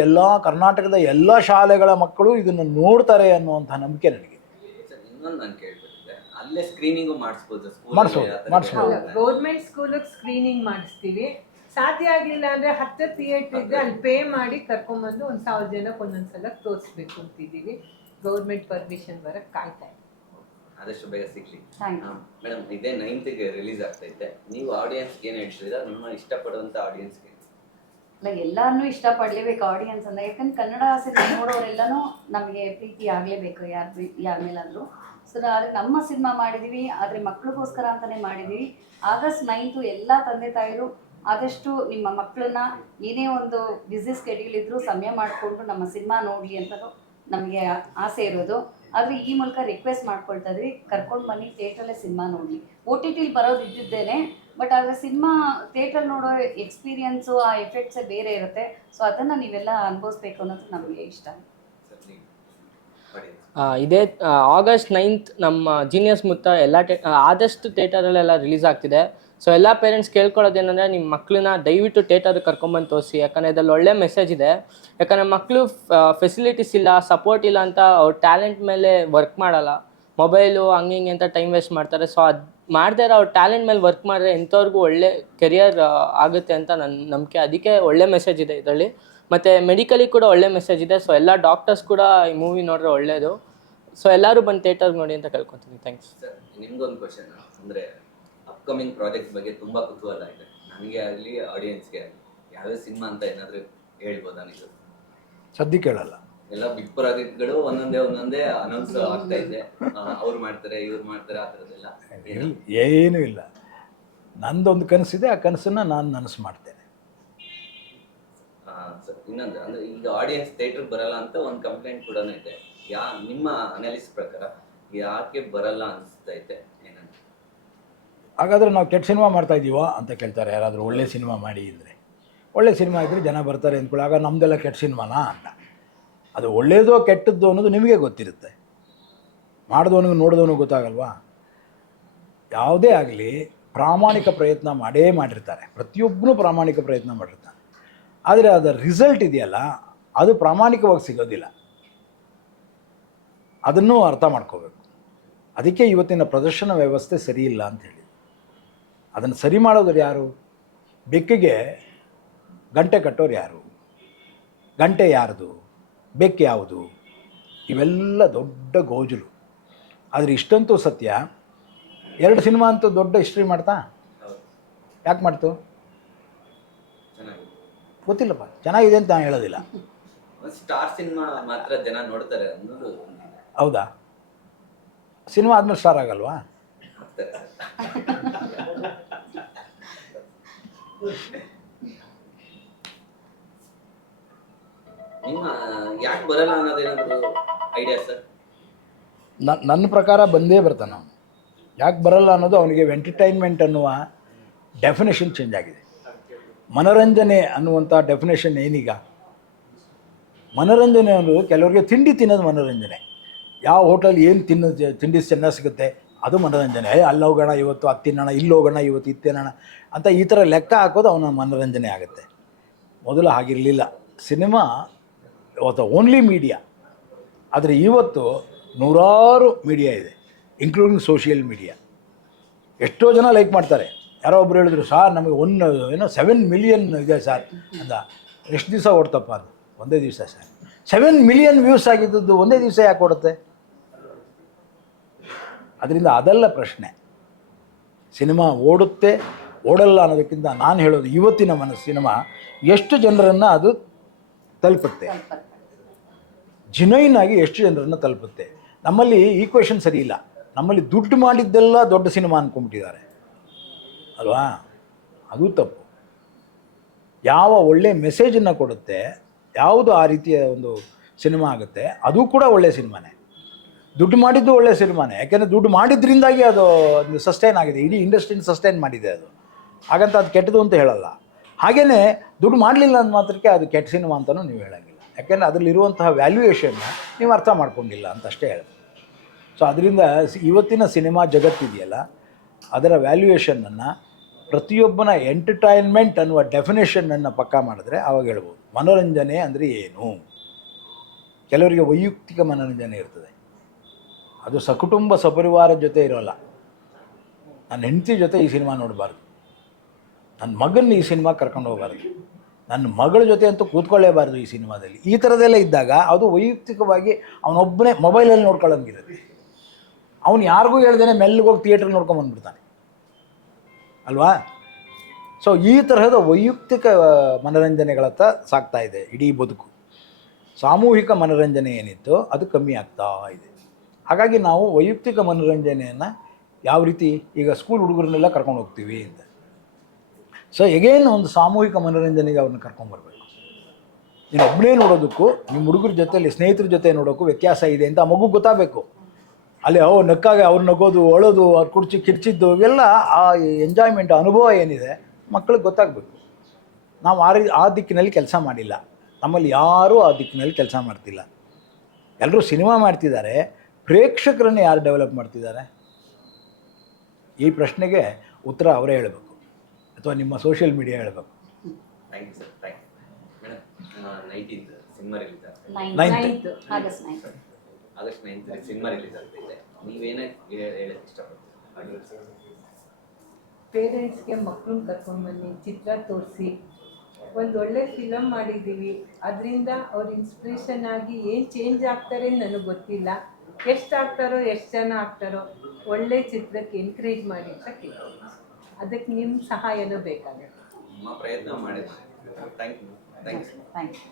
ಕರ್ನಾಟಕದ ಎಲ್ಲ ಶಾಲೆಗಳ ಮಕ್ಕಳು ಇದನ್ನು ನೋಡ್ತಾರೆ ಅನ್ನುವಂಥ ನಂಬಿಕೆ ನನಗೆ. ಇನ್ನೊಂದು ನಾನು ಕೇಳ್ಬಿಟ್ಟಿದ್ದೆ, ಅಲ್ಲೇ ಸ್ಕ್ರೀನಿಂಗು ಮಾಡಿಸ್ಬೋದು. ಗೌರ್ಮೆಂಟ್ ಸ್ಕೂಲಿಗೆ ಸ್ಕ್ರೀನಿಂಗ್ ಮಾಡಿಸ್ತೀವಿ. ಸಾಧ್ಯ ಆಗಲಿಲ್ಲ ಅಂದರೆ ಹತ್ತಿರ ಥಿಯೇಟರ್ ಇದ್ದರೆ ಅಲ್ಲಿ ಪೇ ಮಾಡಿ ಕರ್ಕೊಂಬಂದು 1,000 ಜನಕ್ಕೆ ಒಂದೊಂದ್ಸಲ ತೋರಿಸ್ಬೇಕು ಅಂತಿದ್ದೀವಿ. ಗೌರ್ಮೆಂಟ್ ಪರ್ಮಿಷನ್ ಬರಕ್ಕೆ ಕಾಯ್ತಾ ಇದೆ. ಆದಷ್ಟು ಬೇಗ ಸಿಗ್ಲಿ ಮೇಡಮ್. ಇದೇ 9th ರಿಲೀಸ್ ಆಗ್ತೈತೆ. ನೀವು ಆಡಿಯನ್ಸ್ಗೆ ಏನು ಹೇಳ್ತೀರಾ, ನಿಮ್ಮ ಇಷ್ಟಪಡುವಂಥ ಆಡಿಯನ್ಸ್ಗೆ? ಇಲ್ಲ, ಎಲ್ಲಾರನ್ನೂ ಇಷ್ಟಪಡಲೇಬೇಕು ಆಡಿಯನ್ಸ್ ಅಂತ. ಯಾಕಂದ್ರೆ ಕನ್ನಡ ಸಿನಿಮಾ ನೋಡೋರೆಲ್ಲನೂ ನಮಗೆ ಪ್ರೀತಿ ಆಗಲೇಬೇಕು, ಯಾರ ಮೇಲಾದರೂ. ಸೊ ನಮ್ಮ ಸಿನಿಮಾ ಮಾಡಿದ್ದೀವಿ, ಆದರೆ ಮಕ್ಕಳಿಗೋಸ್ಕರ ಅಂತಲೇ ಮಾಡಿದ್ದೀವಿ. August 9th ಎಲ್ಲ ತಂದೆ ತಾಯಿರು ಆದಷ್ಟು ನಿಮ್ಮ ಮಕ್ಕಳನ್ನ ಏನೇ ಒಂದು ಬ್ಯುಸಿ ಸ್ಕೆಡ್ಯೂಲ್ ಇದ್ದರೂ ಸಮಯ ಮಾಡಿಕೊಂಡು ನಮ್ಮ ಸಿನಿಮಾ ನೋಡಲಿ ಅಂತಲೂ ನಮಗೆ ಆಸೆ ಇರೋದು. ಆದರೆ ಈ ಮೂಲಕ ರಿಕ್ವೆಸ್ಟ್ ಮಾಡ್ಕೊಳ್ತಾ ಇದ್ವಿ, ಕರ್ಕೊಂಡು ಬನ್ನಿ, ಥಿಯೇಟ್ರಲ್ಲೇ ಸಿನಿಮಾ ನೋಡಲಿ. OTTಲಿ ಬರೋದು ಇದ್ದಿದ್ದೇನೆ, ಬಟ್ ಆದರೆ ಸಿನಿಮಾ ಥಿಯೇಟ್ರಲ್ಲಿ ನೋಡೋ ಎಕ್ಸ್ಪೀರಿಯನ್ಸು, ಆ ಎಫೆಕ್ಟ್ಸೇ ಬೇರೆ ಇರುತ್ತೆ. ಸೊ ಅದನ್ನು ನೀವೆಲ್ಲ ಅನುಭವಿಸ್ಬೇಕು ಅನ್ನೋದು ನಮಗೆ ಇಷ್ಟ. ಇದೇ August 9th ನಮ್ಮ ಜೀನಿಯಸ್ ಮುತ್ತ ಎಲ್ಲ ಆದಷ್ಟು ಥಿಯೇಟರಲ್ಲೆಲ್ಲ ರಿಲೀಸ್ ಆಗ್ತಿದೆ. ಸೊ ಎಲ್ಲ ಪೇರೆಂಟ್ಸ್ ಕೇಳ್ಕೊಳ್ಳೋದೇನೆಂದರೆ, ನಿಮ್ಮ ಮಕ್ಕಳನ್ನ ದಯವಿಟ್ಟು ಥಿಯೇಟರ್ಗೆ ಕರ್ಕೊಂಬಂದು ತೋರಿಸಿ. ಯಾಕಂದರೆ ಇದರಲ್ಲಿ ಒಳ್ಳೆ ಮೆಸೇಜ್ ಇದೆ. ಯಾಕಂದರೆ ಮಕ್ಕಳು ಫೆಸಿಲಿಟೀಸ್ ಇಲ್ಲ, ಸಪೋರ್ಟ್ ಇಲ್ಲ ಅಂತ ಅವ್ರ ಟ್ಯಾಲೆಂಟ್ ಮೇಲೆ ವರ್ಕ್ ಮಾಡಲ್ಲ, ಮೊಬೈಲು ಹಂಗೆ ಹಿಂಗೆ ಅಂತ ಟೈಮ್ ವೇಸ್ಟ್ ಮಾಡ್ತಾರೆ. ಸೊ ಅದು ಮಾಡದೇ ಇರೋ ಅವ್ರ ಟ್ಯಾಲೆಂಟ್ ಮೇಲೆ ವರ್ಕ್ ಮಾಡಿದ್ರೆ ಎಂಥವ್ರಿಗೂ ಒಳ್ಳೆ ಕೆರಿಯರ್ ಆಗುತ್ತೆ ಅಂತ ನನ್ನ ನಂಬಿಕೆ. ಅದಕ್ಕೆ ಒಳ್ಳೆ ಮೆಸೇಜ್ ಇದೆ ಇದರಲ್ಲಿ. ಮತ್ತು ಮೆಡಿಕಲಿ ಕೂಡ ಒಳ್ಳೆ ಮೆಸೇಜ್ ಇದೆ. ಸೊ ಎಲ್ಲ ಡಾಕ್ಟರ್ಸ್ ಕೂಡ ಈ ಮೂವಿ ನೋಡ್ರೆ ಒಳ್ಳೆಯದು. ಸೊ ಎಲ್ಲರೂ ಬಂದು ಥಿಯೇಟರ್ಗೆ ನೋಡಿ ಅಂತ ಕೇಳ್ಕೊತೀನಿ. Thanks sir. ನಿಮ್ಗೊಂದು ಕ್ವಶನ್, ಅಂದರೆ ಅಪ್ಕಮಿಂಗ್ ಪ್ರಾಜೆಕ್ಟ್ ಬಗ್ಗೆ ತುಂಬ ಕುತೂಹಲ ಇದೆ ನನಗೆ ಆಗಲಿ ಆಡಿಯನ್ಸ್ಗೆ ಆಗಲಿ. ಯಾವ್ಯಾವ ಸಿನಿಮಾ ಅಂತ ಏನಾದರೂ ಹೇಳ್ಬೋದಾ ನೀವು? ಸದ್ಯಕ್ಕೆ ಹೇಳಲ್ಲ. ಎಲ್ಲ ಬಿಗ್ ಪ್ರಾಜೆಕ್ಟ್ಗಳು ಒಂದೊಂದೇ ಅನೌನ್ಸ್ ಆಗ್ತಾ ಇದೆ. ಅವ್ರು ಮಾಡ್ತಾರೆ, ಇವ್ರು ಮಾಡ್ತಾರೆ, ಆ ಥರದ್ದೆಲ್ಲ ಏನೂ ಇಲ್ಲ. ನಂದೊಂದು ಕನಸಿದೆ, ಆ ಕನಸನ್ನು ನಾನು ನನಸು ಮಾಡ್ತೇನೆ. ಸರ್, ಇನ್ನೊಂದು ಅಂದರೆ ಈಗ ಆಡಿಯನ್ಸ್ ಥಿಯೇಟ್ರಿಗೆ ಬರಲ್ಲ ಅಂತ ಒಂದು ಕಂಪ್ಲೇಂಟ್ ಕೂಡ ಇದೆ. ನಿಮ್ಮ ಅನಾಲಿಸ್ ಪ್ರಕಾರ ಯಾಕೆ ಬರಲ್ಲ ಅನಿಸ್ತೈತೆ ಏನಂತ? ಹಾಗಾದರೆ ನಾವು ಕೆಟ್ಟ ಸಿನಿಮಾ ಮಾಡ್ತಾ ಇದ್ದೀವಾ ಅಂತ ಕೇಳ್ತಾರೆ ಯಾರಾದರೂ. ಒಳ್ಳೆ ಸಿನಿಮಾ ಮಾಡಿ ಅಂದರೆ, ಒಳ್ಳೆ ಸಿನಿಮಾ ಇದ್ದರೆ ಜನ ಬರ್ತಾರೆ ಅಂದ್ಕೊಳ್ಳಿ. ಆಗ ನಮ್ಮದೆಲ್ಲ ಕೆಟ್ಟ ಸಿನಿಮಾನಾ ಅಂತ. ಅದು ಒಳ್ಳೆಯದೋ ಕೆಟ್ಟದ್ದು ಅನ್ನೋದು ನಿಮಗೆ ಗೊತ್ತಿರುತ್ತೆ, ಮಾಡಿದವನಿಗೆ ನೋಡಿದವನಿಗೆ ಗೊತ್ತಾಗಲ್ವಾ? ಯಾವುದೇ ಆಗಲಿ ಪ್ರಾಮಾಣಿಕ ಪ್ರಯತ್ನ ಮಾಡಿರ್ತಾರೆ, ಪ್ರತಿಯೊಬ್ಬರೂ ಪ್ರಾಮಾಣಿಕ ಪ್ರಯತ್ನ ಮಾಡಿರ್ತಾನೆ. ಆದರೆ ಅದರ ರಿಸಲ್ಟ್ ಇದೆಯಲ್ಲ, ಅದು ಪ್ರಾಮಾಣಿಕವಾಗಿ ಸಿಗೋದಿಲ್ಲ. ಅದನ್ನು ಅರ್ಥ ಮಾಡ್ಕೋಬೇಕು. ಅದಕ್ಕೆ ಇವತ್ತಿನ ಪ್ರದರ್ಶನ ವ್ಯವಸ್ಥೆ ಸರಿಯಿಲ್ಲ ಅಂತ ಹೇಳಿ. ಅದನ್ನು ಸರಿ ಮಾಡೋದು ಯಾರು? ಬೆಕ್ಕಿಗೆ ಗಂಟೆ ಕಟ್ಟೋರು ಯಾರು? ಗಂಟೆ ಯಾರ್ದು? ಬೆಕ್ಕು ಯಾವುದು? ಇವೆಲ್ಲ ದೊಡ್ಡ ಗೋಜಲು. ಆದರೆ ಇಷ್ಟಂತೂ ಸತ್ಯ, 2 ಸಿನಿಮಾ ಅಂತೂ ದೊಡ್ಡ ಹಿಸ್ಟ್ರಿ ಮಾಡ್ತಾ? ಯಾಕೆ ಮಾಡ್ತು? ಗೊತ್ತಿಲ್ಲಪ್ಪ, ಚೆನ್ನಾಗಿದೆ ಅಂತ ನಾನು ಹೇಳೋದಿಲ್ಲ. ಸ್ಟಾರ್ ಸಿನಿಮಾ ಮಾತ್ರ ಜನ ನೋಡ್ತಾರೆ ಅನ್ನೋದು. ಹೌದಾ? ಸಿನಿಮಾ ಆದ್ಮೇಲೆ ಸ್ಟಾರ್ ಆಗಲ್ವಾ? ನಿಮ್ಮ ಯಾಕೆ ಬರಲ್ಲ ಅನ್ನೋದೇನಾದ್ರು ಐಡಿಯಾ ಸರ್? ನನ್ನ ಪ್ರಕಾರ ಬಂದೇ ಬರ್ತಾನೆ ಅವನು. ಯಾಕೆ ಬರಲ್ಲ ಅನ್ನೋದು ಅವನಿಗೆ ಎಂಟರ್ಟೈನ್ಮೆಂಟ್ ಅನ್ನುವ ಡೆಫಿನೇಷನ್ ಚೇಂಜ್ ಆಗಿದೆ. ಮನೋರಂಜನೆ ಅನ್ನುವಂಥ ಡೆಫಿನೇಷನ್ ಏನೀಗ? ಮನೋರಂಜನೆ ಅನ್ನೋದು ಕೆಲವರಿಗೆ ತಿಂಡಿ ತಿನ್ನೋದು ಮನೋರಂಜನೆ. ಯಾವ ಹೋಟೆಲ್ ಏನು ತಿಂಡಿ ಚೆನ್ನಾಗಿ ಸಿಗುತ್ತೆ ಅದು ಮನೋರಂಜನೆ. ಅಲ್ಲಿ ಹೋಗೋಣ ಇವತ್ತು ಅದು ತಿನ್ನೋಣ, ಇಲ್ಲಿ ಹೋಗೋಣ ಇವತ್ತು ಇದು ತಿನ್ನೋಣ ಅಂತ ಈ ಥರ ಲೆಕ್ಕ ಹಾಕೋದು ಅವನ ಮನೋರಂಜನೆ ಆಗುತ್ತೆ. ಮೊದಲು ಹಾಗಿರಲಿಲ್ಲ. ಸಿನಿಮಾ ಇವತ್ತು ಓನ್ಲಿ ಮೀಡಿಯಾ. ಆದರೆ ಇವತ್ತು ನೂರಾರು ಮೀಡಿಯಾ ಇದೆ, ಇನ್ಕ್ಲೂಡಿಂಗ್ ಸೋಷಿಯಲ್ ಮೀಡಿಯಾ. ಎಷ್ಟೋ ಜನ ಲೈಕ್ ಮಾಡ್ತಾರೆ. ಯಾರೋ ಒಬ್ರು ಹೇಳಿದ್ರು, ಸಾರ್ ನಮಗೆ 7 ಮಿಲಿಯನ್ ಇದೆ ಸರ್ ಅಂತ. ಎಷ್ಟು ದಿವಸ ಓಡ್ತಪ್ಪ ಅದು? ಒಂದೇ ದಿವಸ ಸರ್. 7 ಮಿಲಿಯನ್ ವ್ಯೂಸ್ ಆಗಿದ್ದದ್ದು ಒಂದೇ ದಿವಸ ಯಾಕೆ ಓಡುತ್ತೆ? ಅದರಿಂದ ಅದೆಲ್ಲ ಪ್ರಶ್ನೆ. ಸಿನಿಮಾ ಓಡುತ್ತೆ ಓಡಲ್ಲ ಅನ್ನೋದಕ್ಕಿಂತ ನಾನು ಹೇಳೋದು, ಇವತ್ತಿನ ಸಿನಿಮಾ ಎಷ್ಟು ಜನರನ್ನು ಅದು ತಲುಪುತ್ತೆ, ಜಿನೈನ್ ಆಗಿ ಎಷ್ಟು ಜನರನ್ನು ತಲುಪುತ್ತೆ. ನಮ್ಮಲ್ಲಿ ಈಕ್ವೇಷನ್ ಸರಿ ಇಲ್ಲ. ನಮ್ಮಲ್ಲಿ ದುಡ್ಡು ಮಾಡಿದ್ದೆಲ್ಲ ದೊಡ್ಡ ಸಿನಿಮಾ ಅಂದ್ಕೊಂಡ್ಬಿಟ್ಟಿದ್ದಾರೆ ಅಲ್ವಾ? ಅದು ತಪ್ಪು. ಯಾವ ಒಳ್ಳೆ ಮೆಸೇಜನ್ನು ಕೊಡುತ್ತೆ, ಯಾವುದು ಆ ರೀತಿಯ ಒಂದು ಸಿನಿಮಾ ಆಗುತ್ತೆ, ಅದು ಕೂಡ ಒಳ್ಳೆಯ ಸಿನಿಮಾನೇ. ದುಡ್ಡು ಮಾಡಿದ್ದು ಒಳ್ಳೆಯ ಸಿನಿಮಾನೇ. ಯಾಕೆಂದರೆ ದುಡ್ಡು ಮಾಡಿದ್ರಿಂದಾಗಿ ಅದು ಸಸ್ಟೈನ್ ಆಗಿದೆ, ಇಡೀ ಇಂಡಸ್ಟ್ರಿನ ಸಸ್ಟೈನ್ ಮಾಡಿದೆ ಅದು. ಹಾಗಂತ ಅದು ಕೆಟ್ಟದು ಅಂತ ಹೇಳಲ್ಲ. ಹಾಗೆಯೇ ದುಡ್ಡು ಮಾಡಲಿಲ್ಲ ಅಂದ ಮಾತ್ರಕ್ಕೆ ಅದು ಕೆಟ್ಟ ಸಿನಿಮಾ ಅಂತಲೂ ನೀವು ಹೇಳೋಂಗಿಲ್ಲ. ಯಾಕೆಂದರೆ ಅದರಲ್ಲಿರುವಂತಹ ವ್ಯಾಲ್ಯೂಯೇಷನ್ನ ನೀವು ಅರ್ಥ ಮಾಡ್ಕೊಂಡಿಲ್ಲ ಅಂತ ಅಷ್ಟೇ ಹೇಳೋದು. ಸೊ ಅದರಿಂದ ಇವತ್ತಿನ ಸಿನಿಮಾ ಜಗತ್ತಿದೆಯಲ್ಲ, ಅದರ ವ್ಯಾಲ್ಯೂಯೇಷನನ್ನು ಪ್ರತಿಯೊಬ್ಬನ ಎಂಟರ್ಟೈನ್ಮೆಂಟ್ ಅನ್ನುವ ಡೆಫಿನೇಷನನ್ನು ಪಕ್ಕಾ ಮಾಡಿದ್ರೆ ಆವಾಗ ಹೇಳ್ಬೋದು ಮನೋರಂಜನೆ ಅಂದರೆ ಏನು. ಕೆಲವರಿಗೆ ವೈಯಕ್ತಿಕ ಮನೋರಂಜನೆ ಇರ್ತದೆ, ಅದು ಸಕುಟುಂಬ ಸಪರಿವಾರದ ಜೊತೆ ಇರೋಲ್ಲ. ನನ್ನ ಹೆಂಡತಿ ಜೊತೆ ಈ ಸಿನಿಮಾ ನೋಡಬಾರ್ದು, ನನ್ನ ಮಗನ ಈ ಸಿನಿಮಾ ಕರ್ಕೊಂಡು ಹೋಗಬಾರ್ದು, ನನ್ನ ಮಗಳ ಜೊತೆ ಅಂತೂ ಕೂತ್ಕೊಳ್ಳೇಬಾರ್ದು ಈ ಸಿನಿಮಾದಲ್ಲಿ. ಈ ಥರದ್ದೆಲ್ಲ ಇದ್ದಾಗ ಅದು ವೈಯಕ್ತಿಕವಾಗಿ ಅವನೊಬ್ಬನೇ ಮೊಬೈಲಲ್ಲಿ ನೋಡ್ಕೊಳ್ಳೋಂಗಿರುತ್ತೆ. ಅವನು ಯಾರಿಗೂ ಹೇಳ್ದೇನೆ ಮೆಲ್ಲಗೋಗಿ ಥಿಯೇಟ್ರಲ್ಲಿ ನೋಡ್ಕೊಂಬಂದ್ಬಿಡ್ತಾನೆ ಅಲ್ವಾ? ಸೊ ಈ ತರಹದ ವೈಯಕ್ತಿಕ ಮನೋರಂಜನೆಗಳತ್ತ ಸಾಗ್ತಾ ಇದೆ ಇಡೀ ಬದುಕು. ಸಾಮೂಹಿಕ ಮನೋರಂಜನೆ ಏನಿತ್ತು ಅದು ಕಮ್ಮಿ ಆಗ್ತಾ ಇದೆ. ಹಾಗಾಗಿ ನಾವು ವೈಯಕ್ತಿಕ ಮನೋರಂಜನೆಯನ್ನು ಯಾವ ರೀತಿ ಈಗ ಸ್ಕೂಲ್ ಹುಡುಗರನ್ನೆಲ್ಲ ಕರ್ಕೊಂಡು ಹೋಗ್ತೀವಿ ಅಂತ. ಸೊ ಎಗೇನ್ ಒಂದು ಸಾಮೂಹಿಕ ಮನೋರಂಜನೆಗೆ ಅವ್ರನ್ನ ಕರ್ಕೊಂಬರ್ಬೇಕು. ನೀನು ಒಬ್ಬನೇ ನೋಡೋದಕ್ಕೂ ನಿಮ್ಮ ಹುಡುಗರ ಜೊತೆಯಲ್ಲಿ ಸ್ನೇಹಿತರ ಜೊತೆ ನೋಡೋಕ್ಕೂ ವ್ಯತ್ಯಾಸ ಇದೆ ಅಂತ ಆ ಮಗು ಗೊತ್ತಾಗಬೇಕು. ಅಲ್ಲಿ ನಕ್ಕಾಗ ಅವ್ರು ನಗೋದು, ಅಳೋದು, ಅವ್ರು ಕುರ್ಚಿ ಕಿರ್ಚಿದ್ದು ಇವೆಲ್ಲ ಆ ಎಂಜಾಯ್ಮೆಂಟ್ ಅನುಭವ ಏನಿದೆ ಮಕ್ಕಳಿಗೆ ಗೊತ್ತಾಗಬೇಕು. ನಾವು ಆ ದಿಕ್ಕಿನಲ್ಲಿ ಕೆಲಸ ಮಾಡಿಲ್ಲ. ನಮ್ಮಲ್ಲಿ ಯಾರೂ ಆ ದಿಕ್ಕಿನಲ್ಲಿ ಕೆಲಸ ಮಾಡ್ತಿಲ್ಲ. ಎಲ್ಲರೂ ಸಿನಿಮಾ ಮಾಡ್ತಿದ್ದಾರೆ, ಪ್ರೇಕ್ಷಕರನ್ನು ಯಾರು ಡೆವಲಪ್ ಮಾಡ್ತಿದ್ದಾರೆ? ಈ ಪ್ರಶ್ನೆಗೆ ಉತ್ತರ ಅವರೇ ಹೇಳಬೇಕು ಅಥವಾ ನಿಮ್ಮ ಸೋಷಿಯಲ್ ಮೀಡಿಯಾ ಹೇಳಬೇಕು. Thank you sir. Thank you madam. 19th cinema release ಆಗ್ತದೆ, 9th August 9th. August 9th cinema release ಆಗ್ತಿದೆ. ನೀವೇನೇ ಹೇಳಕ್ಕೆ ಇಷ್ಟಪಡ್ತೀರಿ? ಪೇರೆಂಟ್ಸ್ಗೆ ಮಕ್ಕಳನ್ನ ಕರ್ಕೊಂಡ್ಬನ್ನಿ, ಚಿತ್ರ ತೋರಿಸಿ, ಒಂದು ಒಳ್ಳೆ ಫಿಲಮ್ ಮಾಡಿದ್ದೀವಿ, ಅದರಿಂದ ಅವ್ರು ಇನ್ಸ್ಪಿರೇಷನ್ ಆಗಿ ಏನು ಚೇಂಜ್ ಆಗ್ತಾರೆ ನನಗೆ ಗೊತ್ತಿಲ್ಲ. ಎಷ್ಟು ಆಗ್ತಾರೋ, ಎಷ್ಟು ಜನ ಆಗ್ತಾರೋ, ಒಳ್ಳೆ ಚಿತ್ರಕ್ಕೆ ಎನ್ಕರೇಜ್ ಮಾಡಿ ಅಂತ ಕೇಳ್ತೀನಿ. ಅದಕ್ಕೆ ನಿಮ್ಮ ಸಹಾಯನೂ ಬೇಕಾಗುತ್ತೆ. ನಮ್ಮ ಪ್ರಯತ್ನ ಮಾಡಿದ್ವಿ. Thank you. Thank you.